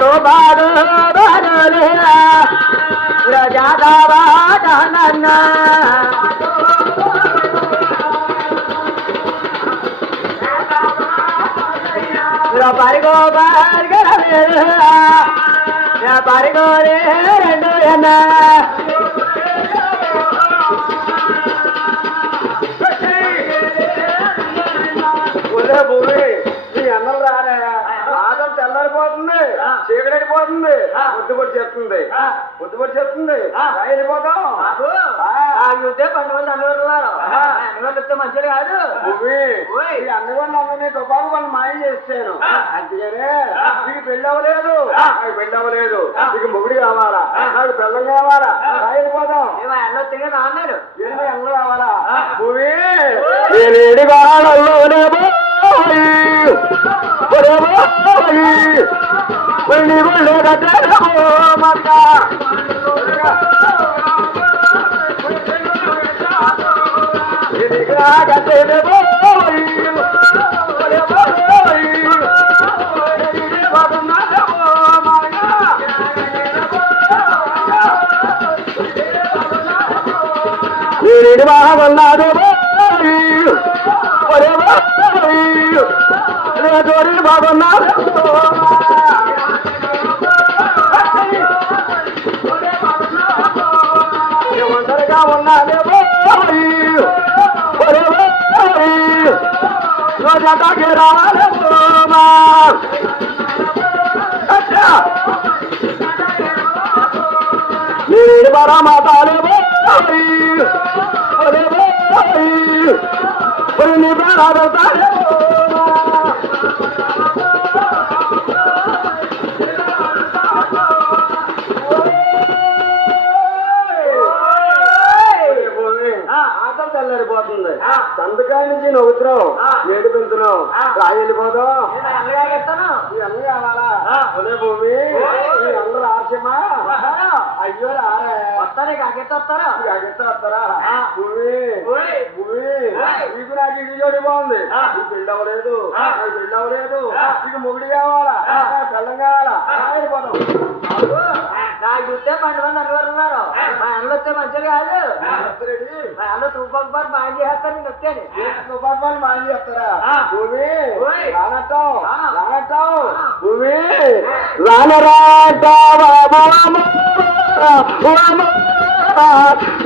दो बारो बारो राजा दाना पारिगो पारिगो रे रेंडोना భూమి నీ అన్నం రారా ఆదం తెల్లారిపోతుంది చీకటడిపోతుంది పొద్దుపడి చెప్తుంది వెళ్ళిపోతాం యుద్ధే 12 మంది అన్నవారు మంచిది కాదు భూమి ఈ అన్నవాళ్ళు అందరినీ తుపాకు వాళ్ళు మాయం చేస్తాను అందుకనే నీకు పెళ్ళి అవ్వలేదు నాకు పెళ్ళి అవ్వలేదు నీకు మొగుడి కావాలా నాకు బెల్లం కావాలా వెళ్ళిపోతాం అన్నొత్తిగా రాన్నారు అన్న కావాలా భూమి బాగున్నాడు బాగున్నాడు ఒంటరిగా ఉన్నాడే రోజాకి రావాలి మీరు బరా మాతాలే తెల్లడిపోతుంది సంతకాయ నుంచి నవ్వుతున్నావు ఏడు పెంచుతున్నావు రాయి వెళ్ళిపోదాం అన్న కావాలా అదే భూమి అందరూ ఆశమా అయ్యో రారా వస్తారా భూమి భూమి నీకు నాకు ఇడి జోడి బాగుంది నీకు పెళ్ళి అవ్వలేదు నాకు పెళ్ళి అవ్వలేదు నీకు మొగుడి కావాలా బెల్లం కావాలా వెళ్ళిపోతాం నాకు చూస్తే 12 మంది అన్నవారు ఉన్నారు మా అన్నలు వస్తే మంచిది కాదు మా అన్న తుపాకు బాగా చేస్తారు నేను వచ్చాను తుపాకు బాగా చేస్తారా భూమి రానట్టావు భూమి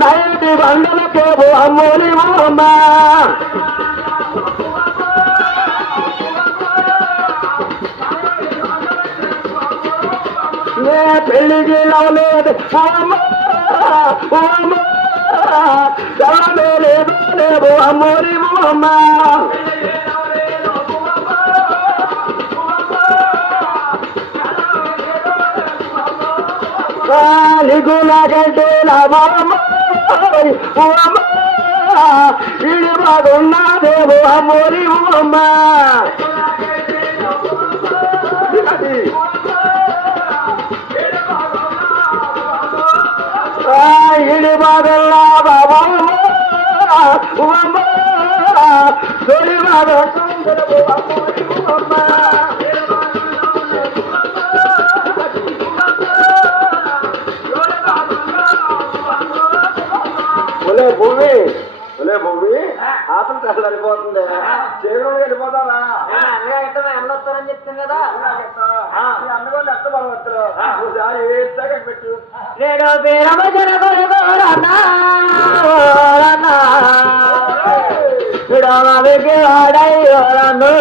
నైటి బండలకే అమ్మోని అమ్మ నే పెళ్లికి నవ్వలేదు లేదు అమ్మోని అమ్మ నిగులగంటే ఇది బాగున్నాదేమో అమ్మోరి అమ్మ ఇది బాగున్నా బాబా తొలి బాగా అమ్మ భూమి భూమి ఆత్మ తెల్లడిపోతుంది చేరులో వెళ్ళిపోతావా వస్తారని చెప్తాను కదా అన్నగోళ్ళు ఎంత బలవస్తారు ఒకసారి ఏడ్చాక పెట్టు నేను వీరభజన విడవకి వాడయ్యోరను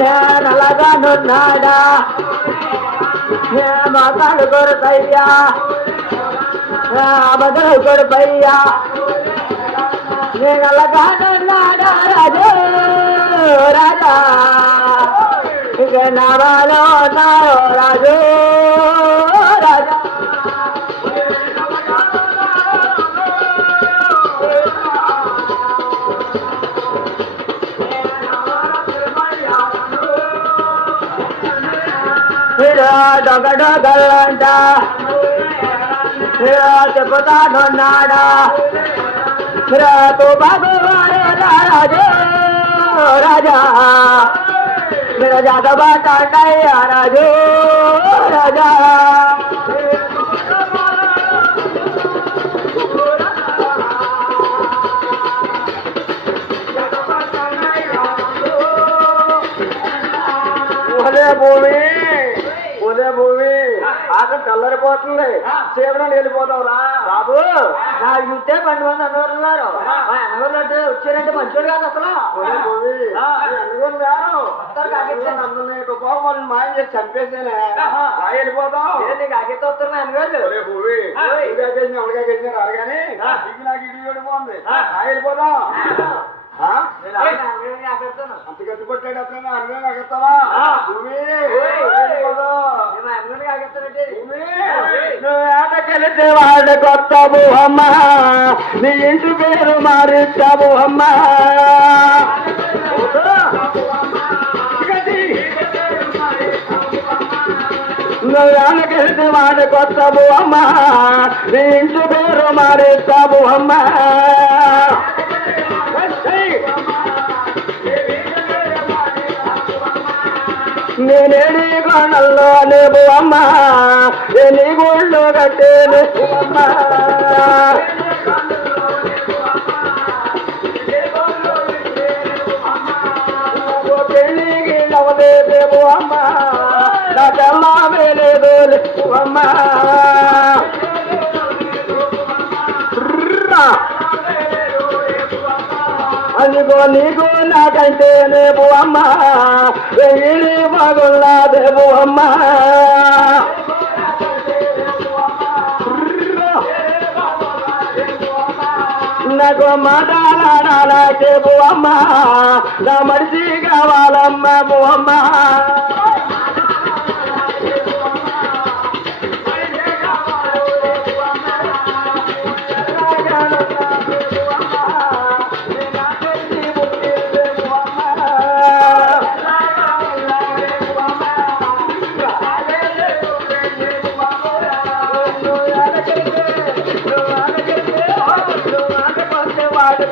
నేనలగానున్నాడా మగడు కొడుకయ్యా బదులు కొడుకయ్యా నేనలగానున్నాడా రాజు రాజా ఇక నవాలో ఉన్నాయో రాజు రాజా డొగడొగలంట చెప్పుతాడున్నాడా రాజు రాజా మీరు జాతబాటయ్యా రాజు రాజా భూమి ఉదయ భూమి ఆక తెల్లరిపోతుంది చీకడం వెళ్ళిపోతావురా బాబు నా యుద్ధే 12 మంది అన్నవారు మా అన్నవాళ్ళు అంటే వచ్చారంటే మంచోడు కాదు అసలు ఉదయ భూమి అనుకోని లేరు అందరినీ వాళ్ళని మాయం చేసి చంపేసేనే వెళ్ళిపోతాం నీకు ఆగితే వస్తారు మా అన్నగారు ఒరే భూమి ఇడికేసిన ఎవరికేసిన రాగానే ఇది నాకు ఇడి వెళ్ళిపోతుంది వెళ్ళిపోదాం అంత గట్టి కొట్టాడు అతను అన్నం ఆగేస్తావా భూమి కలిసి వాడు కొత్తావు అమ్మా నీ ఇంటి పేరు మారిస్తావు అమ్మా నువ్వు కలిసి వాడు కొత్తావు అమ్మా నీ ఇంటి పేరు మారిస్తావు అమ్మా నేనేడి కొండల్లో లేవు అమ్మా ఎన్ని గుళ్ళు కట్టే లేవు అమ్మా పెళ్ళికి నవ్వలేవు అమ్మా నా తెల్లమే లేదు లేవు అమ్మా అదిగో నీకు నాకంటే లేవు అమ్మా వెయ్యి మగుల్లా దేవు అమ్మా నాకు మాట్లాడాలేవు అమ్మా నా మనిషి కావాలమ్మా అమ్మా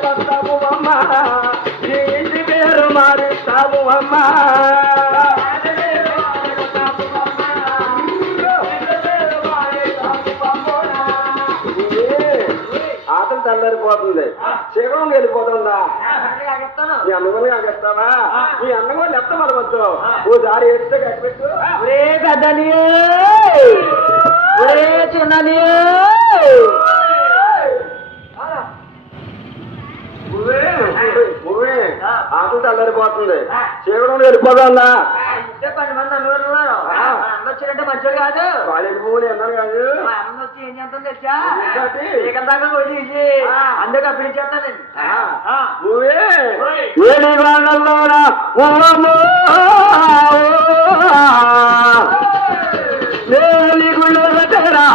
కొత్తావు అమ్మా నీ ఇంటి పేరు మారుస్తావు అమ్మా ఆటలు తెల్లరిపోతుంది శీఘ్రం వెళ్ళిపోతుందా మీ అన్నగోని ఆగేస్తావా మీ అన్నగోని ఎత్త మరి వద్దు ఓసారి ఏడిస్తే కట్టిపెట్టు ఒరే పెద్దని ఒరే చిన్నని ఆటలు తెల్లరిపోతుంది శీఘ్రం వెళ్ళిపోతుందా 12 మంది అన్నవారు ఉన్నారు అన్న వచ్చినట్టే మంచిగా కాదు వాళ్ళకి భూములు ఎన్నారు కాదు మా అన్న వచ్చి ఏం చేస్తాను తెచ్చా చీకటి దాకా పోయి తీసి అందుకే పిలిచేస్తానండి ఏడి వాళ్ళల్లోనా గుళ్ళు పెట్టరా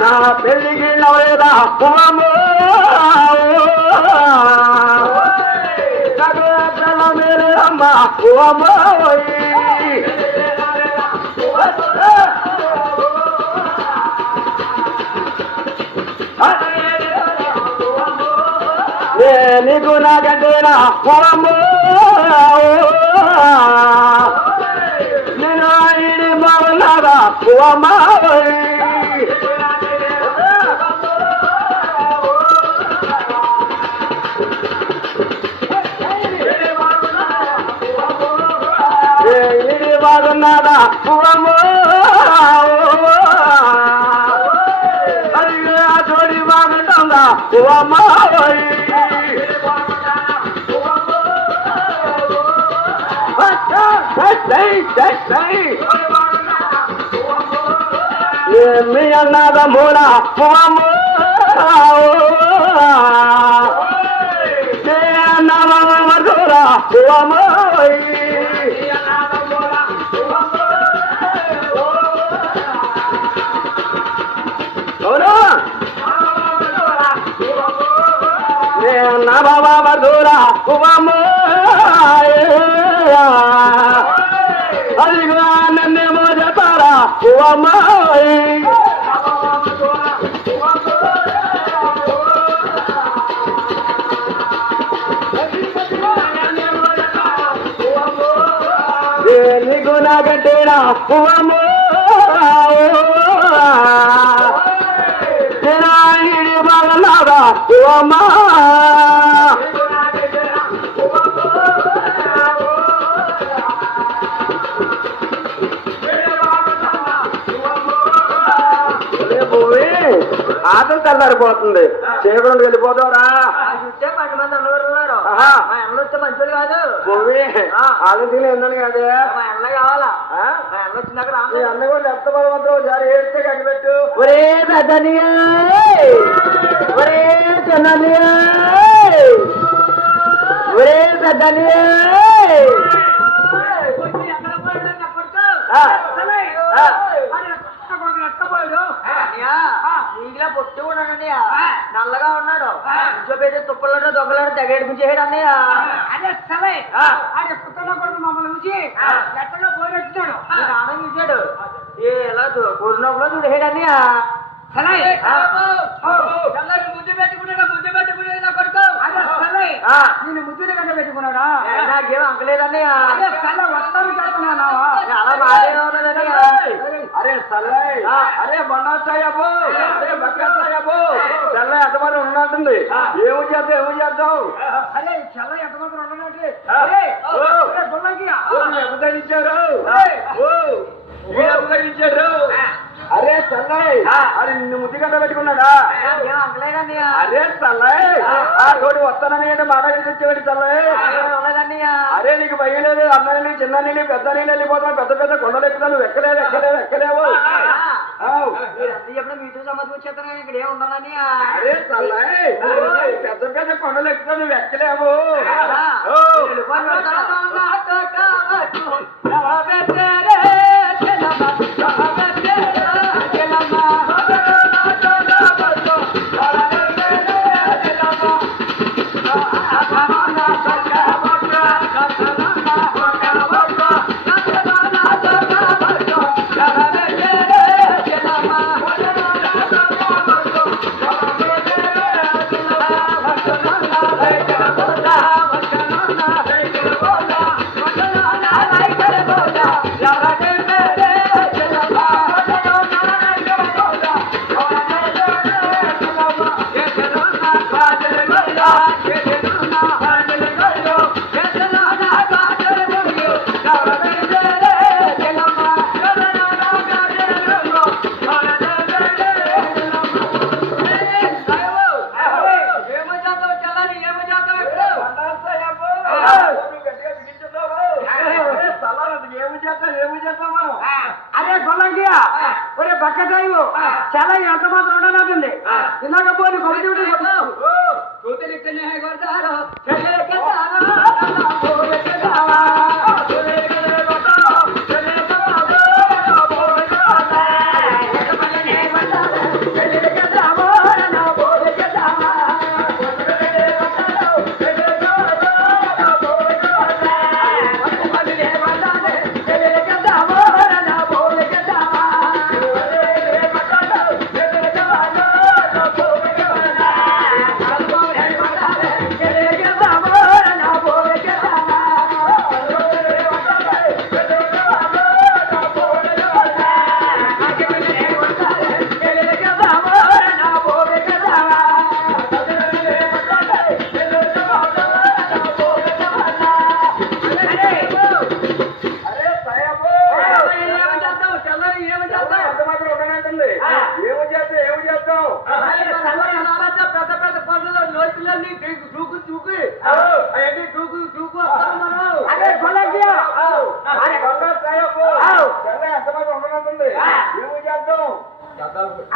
నా పెళ్ళికి నవ్వేదా పువ్వము మేలు అమ్మ పువ్వము నీకు నాకంటే నా పువ్వము నేను ఇడి బాగున్నారా పువ్వమ్మ బాగున్నాడా పువ్వము అది జోడి బాగుంటుందా పువ్వమ్మ ఏమి అన్నదా మూల పువ్వము అన్నమధుర పువ్వము అవునా నా బాబా మధురా ఉమమ్మో అది నన్నేమో చెప్తారా ఉమమ్మాయి నీకు నాకంటేనా ఉమమ్మో బాగా ఉమమ్మా ఆటలు తెల్లారిపోతుంది చీకటి వెళ్ళిపోతావురా చూస్తే 10 మంది అన్నగారు ఉన్నారు మా అన్న వస్తే మంచోడు కాదు పోయి ఆటలు తిని ఎందని కదే మా అన్న కావాలా మా అన్న వచ్చినాక రా ఈ అన్న కూడా ఎంత బలవంతం ఒకసారి ఏడిస్తే కనిపెట్టు ఒరే పెద్దనియా ఒరే చిన్ననియా ఒరే పెద్దనియా నీకులా పొట్టి కూడా అన్నయ్య నల్లగా ఉన్నాడు ఇంట్లో పెట్టి తుప్పలాడు దొంగలాడు తెగేడిపించేసాడు అన్నయ్య అదే సరే అదే పుట్టలో కూడా మమ్మల్ని చూసి ఎట్టలో పోయినట్టున్నాడు నాన్న చూశాడు ఎలా కూరినప్పుడు చూడేసాడు అన్నయ్య నేను ముద్దుని గంట పెట్టుకున్నాడా నాకేం అంకలేదన్నయ్య అలా మాట్లాడేదన్నయ్య అరే సల్లయ్ అరే బండా సాయబు అరే బక్కా సాయబు సల్లయ్ ఎంతమంది ఉన్నట్టుంది ఏమి చేద్దాం అరే చల్ల ఎంతమంది ఉండనట్టు ఎంత తగ్గించారు తగ్గించారు అరే సల్లయ్ అది నిన్ను ముద్దు గంట పెట్టుకున్నాడా అరే సల్లయ్ ఆ తోటి వస్తానని అంటే మాట వచ్చేవాడి సల్లయ్ అరే నీకు భయం లేదు అన్న నీళ్ళు చిన్న నీళ్ళు పెద్ద నీళ్ళు వెళ్ళిపోతావు పెద్ద పెద్ద కొండలు ఎక్కుతాను ఎక్కలేవు మీతో సమాధి వచ్చేస్తాను కానీ ఇక్కడ ఏమి ఉండాలని అరే సల్లయ్ పెద్ద పెద్ద కొండలు ఎక్కుతావు నువ్వు ఎక్కలేవు అరే కొలంకియా ఒరే పక్క డ్రైవ్ చాలా ఎంత మాత్రం ఉండనవుతుంది ఇలాగ పోని కొడుకు కూతురు ఇక్కడనే కొడతారు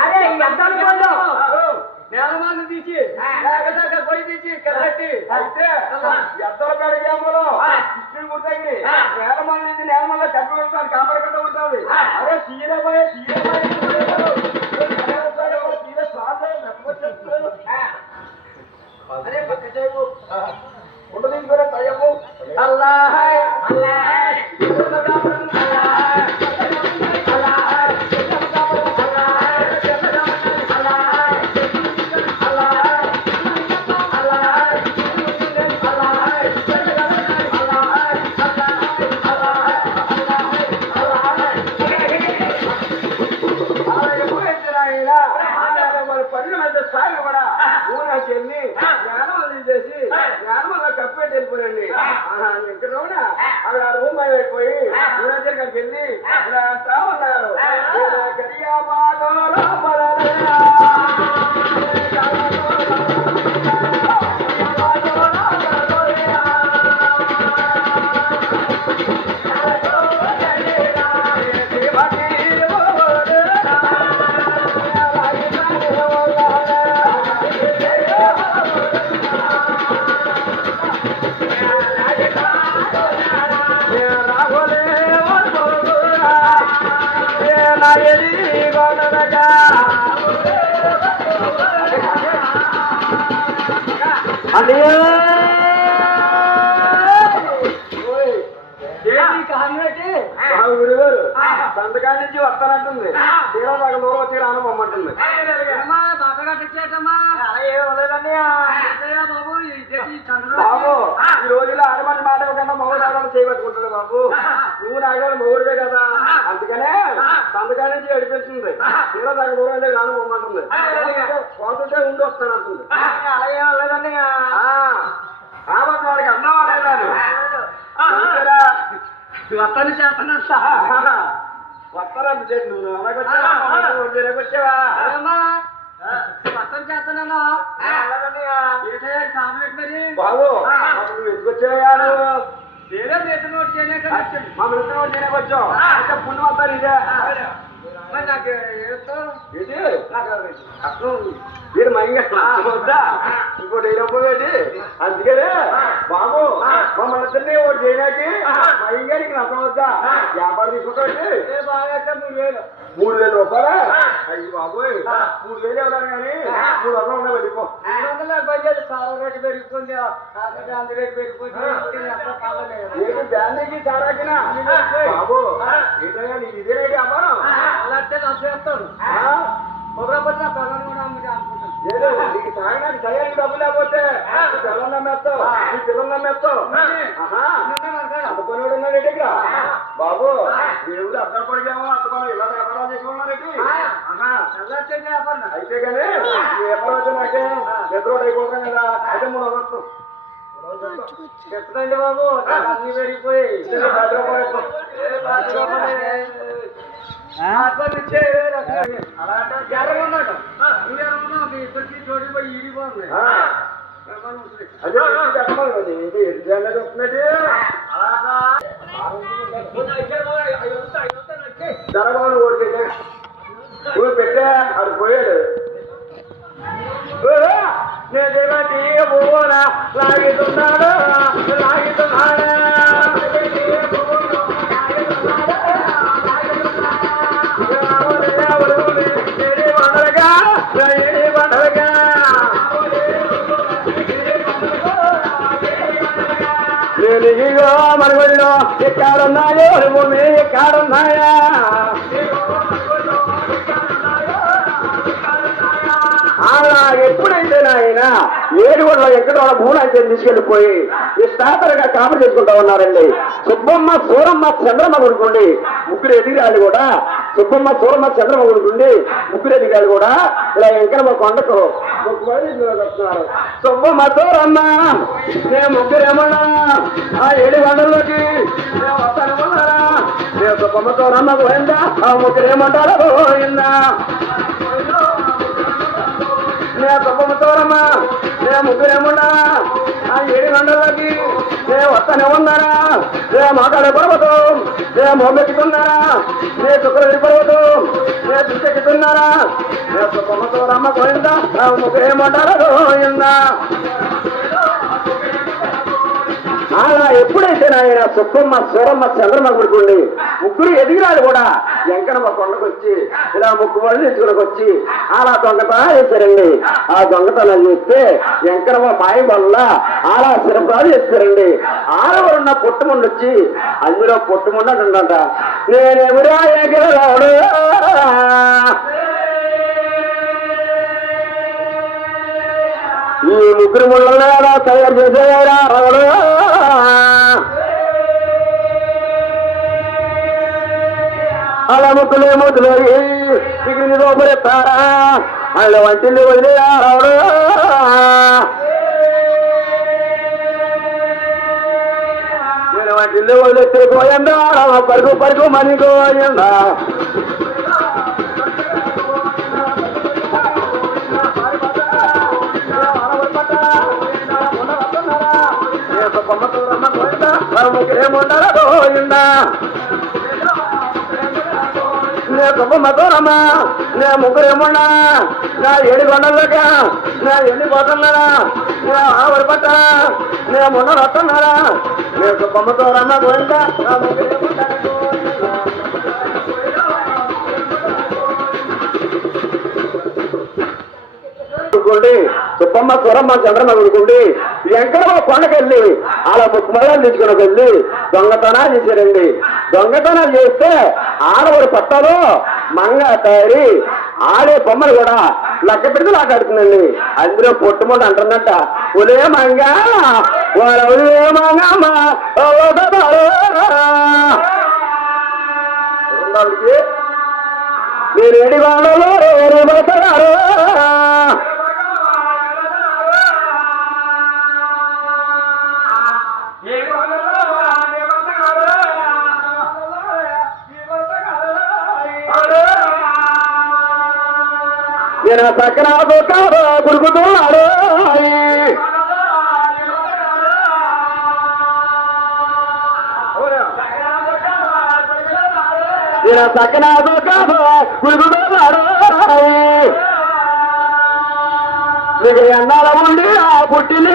అరే ఈ అద్దాలు పోదు నేలమాను తీసి పొడి తీసి కట్టి అయితే ఎద్దల పెడగేమలో కృష్ణుడు గుర్తగిరి నేలమల్ల నుంచి నేలమల్ల కట్టు వెళ్తాడు కామర కట్ట ఉంటుంది అరే సీరబాయ్ అరే ఉండదు ఇంకోరే తయ్యము అల్లాహ్ అల్లాహ్ వెళ్ళి జ్ఞానం చేసి జ్ఞానం అలా కప్పెట్టి వెళ్ళిపోయండి ఇక్కడ అక్కడ రూమ్ అయిపోయి ఊరందరికీ వెళ్ళి ఇలా అంటా ఉన్నారు సంతకాల నుంచి వస్తానంటుంది తీరా సగం దూరం వచ్చి రానమ్మంటుంది బాబు ఈ రోజుల్లో ఆడమని మాట కన్నా మొగడు ఆడమని చేయబట్టుకుంటాడు బాబు నువ్వు నాగలు మొగుడివే కదా అందుకనే సంతకాల నుంచి ఏడిపిస్తుంది తీరా సగం దూరం వెళ్ళి రానమ్మంటుంది పోతుంటే ఉండి వస్తానంటుంది అలాగే లేదండి కాబట్టి వాడికి అన్నా వస్తాను చేస్తానంట వస్తానంట చేసి నువ్వు వచ్చావా వస్తాను చేస్తానన్నా బాబు నువ్వు ఎందుకు వచ్చావా వేరే నేత నోట్ చేయడానికి మా మిత్ర నోట్ చేయడానికి వచ్చావు అంటే పుణ్యం వస్తారు ఇదే వీడు మైంగా వద్దా ఇంకోటి రూపాయి అందుకనే బాబు మమ్మల్ని ఇద్దరిని ఒకటి చేయడానికి మైంగా నీకు నష్టం వద్దా వ్యాపారం తీసుకుంటాండి 3,000 రూపాయలా అయ్యి బాబోయ్ 3,000 ఇవ్వడానికి కానీ 300 ఉన్నాయి వెళ్ళిపో 300 సారా రేటు పెరిగిపోయింది రేటు పెరిగిపోయింది ఏది బ్యాండీకి సారాకినా బాబు ఏంటయ్యా నీకు ఇదే రేటు వ్యాపారం మొదలపడిన పగలు కూడా నీకు తాగడానికి తయారీ డబ్బు లేకపోతే పిల్లలు నమ్మేస్తావు నీ పిల్లలు నమ్మేస్తావు అంత పనివాడు ఉన్నాడు ఇక్కడ బాబు దేవుడు అర్థం పడిగామో అంత పని ఇలా వ్యాపారం చేసుకున్నారేంటి అయితే కానీ వ్యాపారం వచ్చి నాకే నిద్ర అయిపోతాం కదా అయితే 300 చెప్తండి బాబు అన్ని పెరిగిపోయి జరగని ఓడిపోయినా నువ్వు పెట్టా అది పోయాడు నేను పోనా లాగుతున్నాడు లాగుతున్నాడు మరుగుడిలో ఎక్కడున్నాయో భూమి ఎక్కడున్నాయా అలా ఎప్పుడైతే నాయన ఏడుగొండలో ఎక్కడో భూనాన్ని తీసుకెళ్లిపోయి ఇష్టాపరగా కాపు చేసుకుంటా ఉన్నారండి సుబ్బమ్మ సూరమ్మ చంద్రమ్మ కొడుకుండి ముగ్గురు ఎదిగాళ్ళు కూడా సుబ్బమ్మ సూరమ్మ చంద్రమ్మ కొడుకుండి ముగ్గురు ఎదిగాళ్ళు కూడా ఇలా వెంకటమ్మ కొండకు వస్తున్నారు సుబ్బమ్మ సూరమ్మ నేను ముగ్గురేమన్నా ఆ 7 గంటల్లోకి వస్తానేమన్నారా నేను సుబ్బమ్మ సూరమ్మ పోయిందా ఆ ముగ్గురేమంటారా పోయిందా నే సుబ్బమ్మతోరమ్మా నే ముగ్గురేమన్నా ఆ 7 గంటలకి నే వస్తానే ఉన్నారా నే మాట్లాడే పర్వతం నే మొమ్మెక్కుతున్నారా నే శుక్రవరి పర్వతం నే దృష్టెక్కుతున్నారా నే సుబ్బమ్మతోరమ్మ పోయిందా ఆ ముగ్గురేమంటారా పోయిందా అలా ఎప్పుడైతే నాయన సుక్కమ్మ సూరమ్మ చంద్రమ్మ గుడికుండి ముగ్గురు ఎదిగిరాలు కూడా వెంకనమ్మ కొండకు వచ్చి ఇలా ముక్కుబడి తెచ్చుకునికి వచ్చి అలా దొంగతనాలు చేశారండి. ఆ దొంగతనాలు చేస్తే వెంకనమ్మ మాయ వల్ల అలా శిరపాలు చేస్తారండి. ఆడవరున్న పుట్టుముండు వచ్చి అందులో పుట్టుముండ ఉండంట. నేనెవరా ఎగరాడు ఈ ముగ్గురు ముళ్ళ తయారు చేసేవారా రావడు అలా ముక్కులే ముద్దులు మిగిలిన లోపలెత్తారా వాళ్ళ వంటిల్ని వదిలేరా రావడు నేను వంటిల్ని వదిలేస్తే పోయండా పరుగు పరుగు మని పోయండా ఏముంటారా పోయిందా నే గొప్పమ్మతోనమ్మా నే ముగ్గురేమున్నా నా ఏడు కొండలగా నే వెళ్ళిపోతున్నారా నే ఆవరి పట్టరా నే మొన్న వస్తున్నారా నే గొప్పమ్మతోనమ్మా పోయిందా నా ముగ్గురేముంటారా సుబ్బమ్మ సూరమ్మ చంద్రమ్మ గుడికుండి వెంకటమ్మ కొండకెళ్ళి అలా ముక్కుమల్లాలు తీసుకుని వెళ్ళి దొంగతనాలు చేశారండి. దొంగతనాలు చేస్తే ఆడవారి పట్టాలు మంగ తయారీ ఆడే బొమ్మలు కూడా లెక్క పెడితే ఆటాడుతుందండి. అందులో పొట్టుమంట అంటున్నట్ట ఒలే మంగ ఒలే మంగమ్మ మీరు ఏడి వాళ్ళలో పడతారు నేను సక్కరాదు కాదు గురుగుతున్నాడు నేను సక్కరాదు కాదు గురుగుతున్నాడు మీకు ఎన్నాల ఉండి ఆ పుట్టిని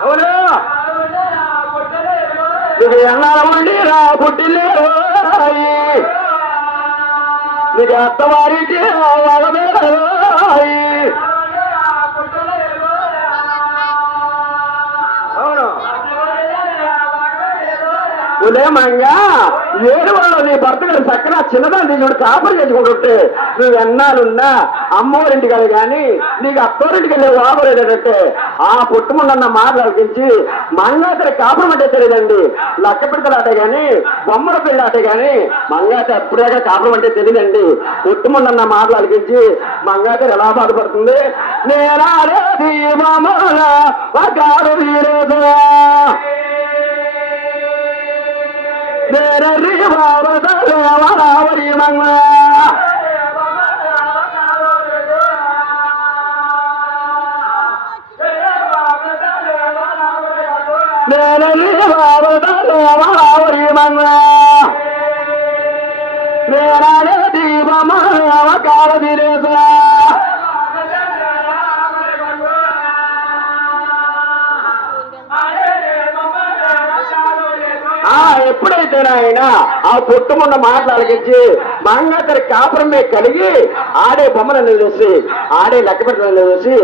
అవును మీకు ఎన్నాల ఉండి ఆ పుట్టిని నీకు అత్తవారికి అవును ఉదయమంగా ఏడు వాళ్ళు నీ భర్త గారు చక్కన చిన్నదాన్ని చూడు కాపరి చేసుకుంటుంటే నువ్వు ఎన్నాలున్నా అమ్మవారింటికి వెళ్ళి కానీ నీకు అత్తవారింటికి వెళ్ళే వాపరేటంటే ఆ పుట్టుముండన్న మాటలకించి మంగాతరి కాపురం అంటే తెలియదండి. లక్క పిడతలు ఆటే గాని బొమ్మల పెళ్లి ఆటే గాని మంగాత ఎప్పుడేగా కాపురం అంటే తెలియదండి. పుట్టుముండన్న మాటలకించి మంగాతరి ఎలా బాధపడుతుంది. నేనాడేది మామూల వగారు వీరేదా నేనరి బాబరి మంగ నేనరి బాబరి మంగ నేనాడే దీపమ కాల దిరేసా ఎప్పుడైతే ఆయన ఆ పుట్టుమున్న మాటలకించి మంగతరి కాపురమే కలిగి ఆడే బొమ్మలను చూసి ఆడే లెక్క పెట్టలను చూసి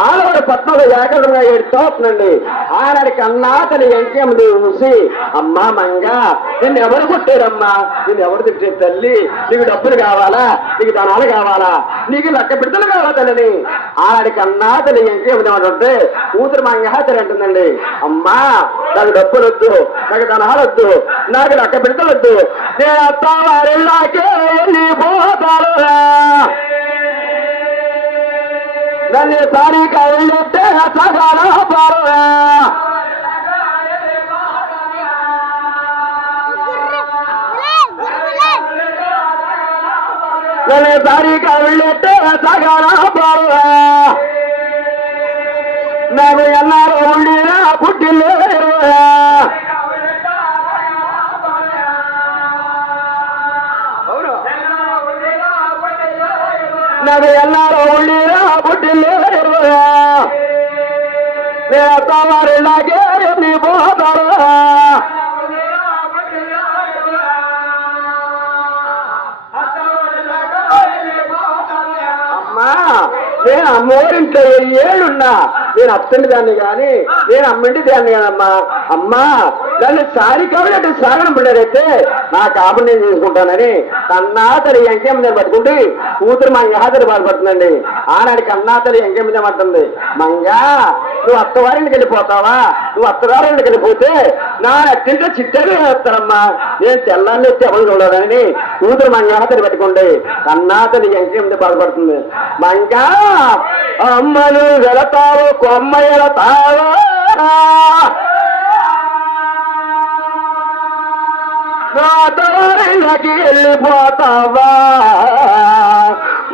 ఆడవాడి పట్నంలో ఏకడంగా ఏడుతోస్తుందండి. ఆనాడికి అన్నా తన ఎంకేమ చూసి అమ్మా మంగ నిన్ను ఎవరు కొట్టారమ్మా, నిన్ను ఎవరు తిట్టే తల్లి, నీకు డబ్బులు కావాలా, నీకు ధనాలు కావాలా, నీకు లెక్క పెడతలు కావాలా తల్లిని. ఆనాడికి అన్నా తన ఎంకేమంటే కూతురు మంగ అంటుందండి, అమ్మా నాకు డబ్బులు వద్దు, నాకు ధనాలు వద్దు, నాకు లెక్క పెడతలొద్దు, నేను అత్తవారిలాగే వెళ్ళిపోతాను. నన్ను సారి కళ్ళెట్టే సగాన పారువా నన్ను సారి కళ్ళెట్టే సగాన పారువా నాకు ఎన్నారో ఉండినా పుట్టిలే నాకు ఎన్నారో ఉండినా పుట్టిలే ఇంట్లో ఏళ్ళున్నా నేను అత్తంటి దాన్ని కానీ నేను అమ్మంటి దాన్ని కాదమ్మా. అమ్మా దాన్ని సారి కాబట్టి సాగనం పడ్డారైతే నా కాబట్టి నేను చేసుకుంటానని కన్నాతలి ఎంకేం మీద పట్టుకుంటే కూతురు మా యాదరి బాధపడుతుందండి. ఆనాడికి కన్నాతలి ఎంకేం మీద పడుతుంది. మంగా నువ్వు అత్తవారింటికి వెళ్ళిపోతావా? నువ్వు అత్తవారింటికి వెళ్ళిపోతే నా నెట్టింట్లో చిట్టలు వేస్తారమ్మా. నేను తెల్లాన్ని వచ్చి ఎవరు చూడాలని కూతురు మా యాదరి పట్టుకుంటే కన్నాతలి ఎంకేం మీద బాధపడుతుంది. మంగా అమ్మలు వెళతావు కొమ్మ వెళతావా నాతోరికి వెళ్ళిపోతావా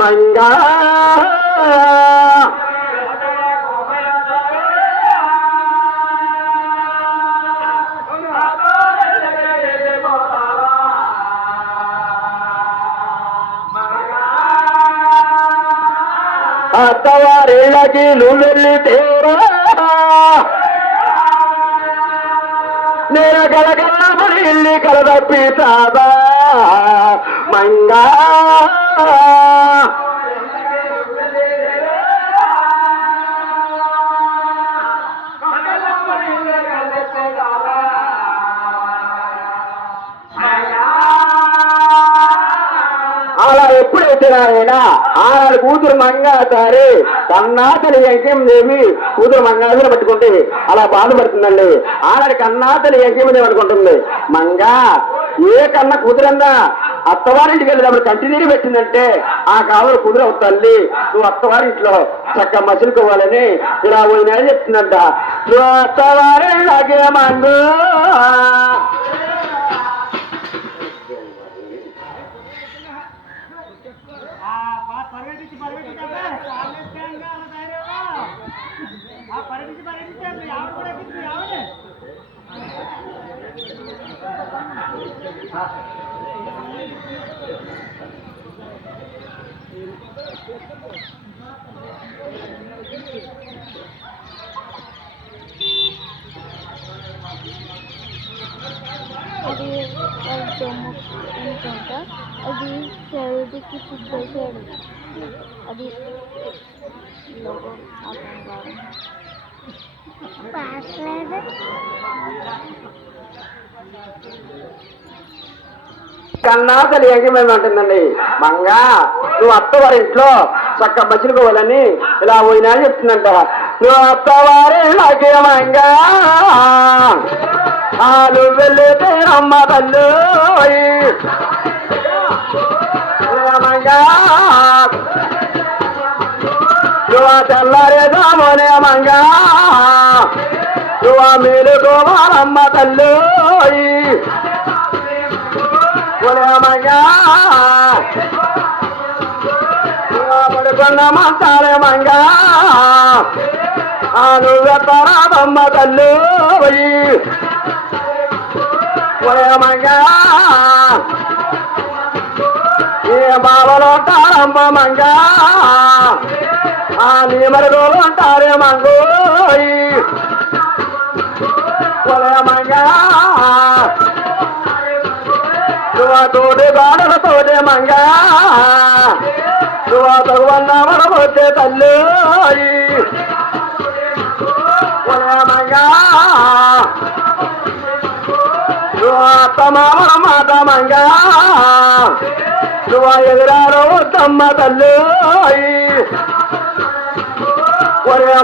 మంగా అత్తవారిళ్ళకి నువ్వు వెళ్ళితేరా నేను కలకలమని ఇల్లి కలదప్పితావా మంగా అలా ఎప్పుడైతే నాయనా ఆనాడు కూతురు మంగాతారి కన్నాతలి ఎంకేం దేవి కూతురు మంగాతలు పట్టుకుంటే అలా బాధపడుతుందండి. ఆనాడు కన్నాతలి ఎంకేం దేవి పట్టుకుంటుంది. మంగా ఏ కన్నా కూతురన్నా అత్తవారింటికి వెళ్ళినప్పుడు కంటిన్యూ పెట్టిందంటే ఆ కావాలి కుదురవు తల్లి నువ్వు అత్తవారింట్లో చక్కగా మసులుకోవాలని ఇలా పోయినా చెప్తుందంట. నువ్వు అత్తవారిలాగే మందు అది ఏంటంటే అది చెవిటికి చుట్టేసాడు. అది కన్నాతలి ఎంకేమంటుందండి. మంగా నువ్వు అత్తవారింట్లో చక్క మసులుకోవాలని ఇలా పోయినా చెప్తుందంట. నువ్వు అత్తవారిలాగే మంగా నువ్వు వెళ్ళితే అమ్మ తల్లు మంగా నువ్వు తెల్లారేదామోనే మంగా నువ్వు మేలుకోవాలమ్మ తల్లు మంగా నువ్వు పడుకున్న మంటాలే మంగా నువ్వెత్తరాదమ్మ తల్లు మంగా ఏ బావలు ఉంటారమ్మ మంగా నీ మరుగులు ఉంటారే మంగు మంగా నువ్వు తోటి బాడలతోటే మంగా నువ్వు తగువన్న మనబోతే తల్లు మంగా నువ్వు అత్తమామల మాట మంగా నువ్వు ఎదురారో తమ్మ తల్లు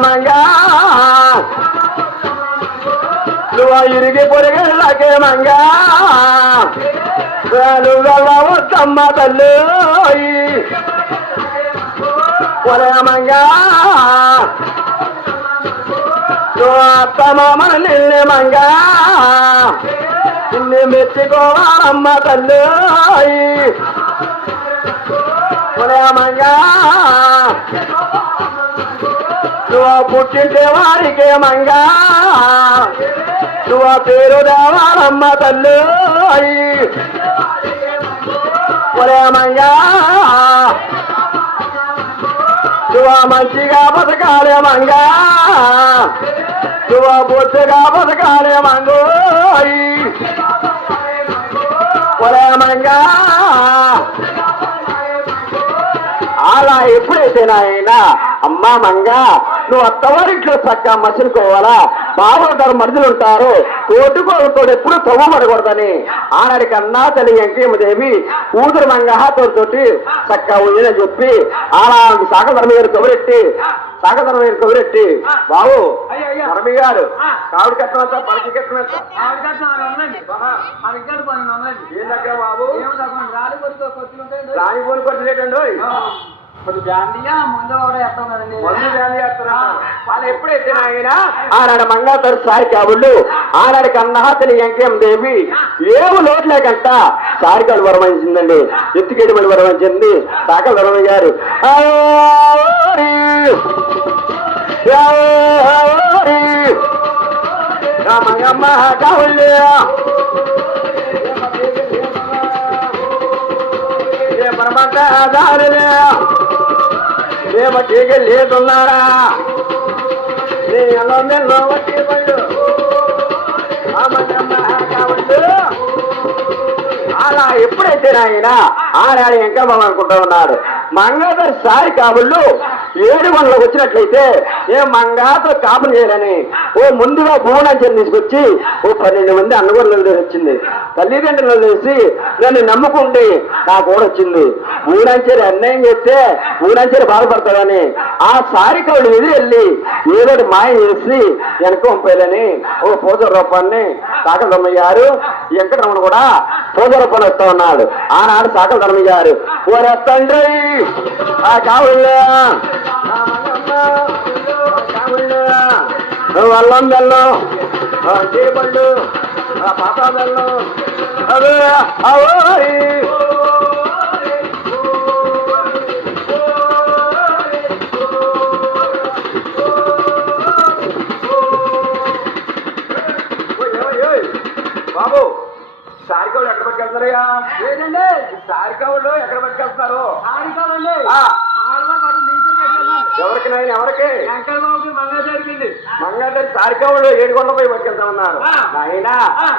మంగా నువ్వు ఇరిగి పొరిగేలాగే మంగా నువ్వు తమ్మ తల్లు మంగా నువ్వు అత్తమామల నిన్నే మంగా నిన్ను మెచ్చుకోవాలమ్మ తల్లు మంగా నువ్వు పుట్టింటే వారికే మంగా నువ్వు పేరు దేవాలమ్మ తల్లు మంగా నువ్వు మంచిగా బతకాలే మంగా నువ్వు బొత్తుగా బతకాలే మంగు మంగా అలా ఎప్పుడైతే నాయన అమ్మా మంగ నువ్వు అత్తవారింట్లో చక్క మసులుకోవాలా బాగుంటారు మనుషులు ఉంటారు తోటి ఎప్పుడు తవ్వబడకూడదని ఆనాడి కన్నా తల్లి వెంకయ్యదేవి కూతురు మంగ తోటి చక్క ఉందని చెప్పి అలా సాగధర్మ గారు కబురెట్టి బాబు ధర్మి గారు కావిడి కట్టమంతా పలకి కట్టమంతా ఏం దగ్గర బాబు రాని పోని కొట్టలేటండి ముందు కూడా ఎత్తాం కదండి వాళ్ళు ఎప్పుడైతే ఆయన ఆనాడు మంగళతరు సారి కాబుళ్ళు ఆనాడు కన్నాతని వెంకయ్యం దేవి ఏమి లోటు లేకంట సారికాలు వరమించిందండి ఎత్తికేటిమని వరమించింది సాకల వరమ గారు మంగమ్మ కావుళ్ళు పరమంత దారులే ఏమటీకి లేదున్నారా నీ అలో మెల్లో వట్టి పళ్ళు అలా ఎప్పుడైతే ఆయన ఆనాడు ఇంకా అనుకుంటూ ఉన్నాడు మంగాధర్ సారి కాబుళ్ళు 7 గంటలకు వచ్చినట్లయితే ఏ మంగాతో కాపులు చేయాలని ఓ ముందుగా భూవనాంచని తీసుకొచ్చి ఓ 12 మంది అన్నగొర్రెలు వచ్చింది తల్లిదండ్రులు వేసి నన్ను నమ్ముకుంటే నా కూడా వచ్చింది భూవనాంచరి అన్యాయం చేస్తే భూవనాంచరి బాధపడతాడని ఆ సారి కవులు వెళ్ళి ఏదో మాయ చేసి వెనక పంపేయాలని ఓ పూజ రూపాన్ని సాకల ధర్మయ్య గారు వెంకటరమణ కూడా పూజ రూపాన్ని వస్తా ఉన్నాడు ఆనాడు సాకల ధర్మయ్య గారు తండ్రి ఆ కావుళ్ళ అల్లం బెల్లం చేపళ్ళు పాతా బెల్లం అదే బాబు సారికావులు ఎక్కడ పట్టుకెళ్తున్నారయ్యా ఏంటండి సారికావులు ఎక్కడ పట్టుకెళ్తున్నారు ఆడికాలండి ఎవరికి నాయన ఎవరికి వెంకటబాబుకి మంగళగిరికి మంగళగిరి సారికావులు 7 గంటల పోయి పట్టుకెళ్తామన్నారు నాయన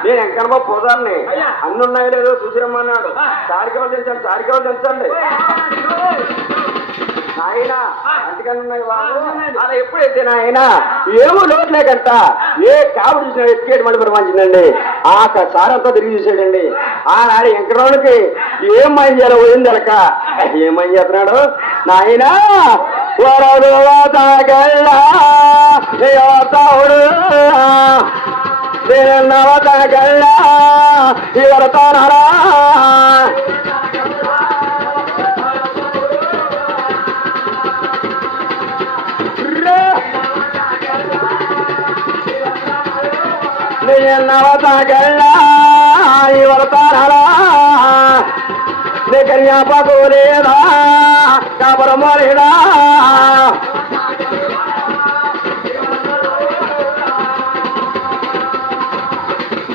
నేను వెంకటబాబు పోదాన్ని అన్ని ఉన్నాయో లేదో చూసిరమ్మన్నాడు సారికావులు తెంచండి నాయన అంతకన్నా ఉన్నాయి బాబు అలా ఎప్పుడైతే నాయన ఏమో లోటు లేకంట ఏ కావుడు చూసిన ఎత్తికేటి మళ్ళీ పరిమాణించిందండి ఆ సారంతా తిరిగి చూసాడండి ఆనాడు వెంకటరావుడికి ఏం మైండ్ చేయాలో పోయింది అలక ఏం మైండ్ చేస్తున్నాడు నాయన తాగుడు నవతగల్లా ఇవరతానరా నవతగల్లా ఇవరతానరా కన్యాపకోలేదా కాబరమోలేదా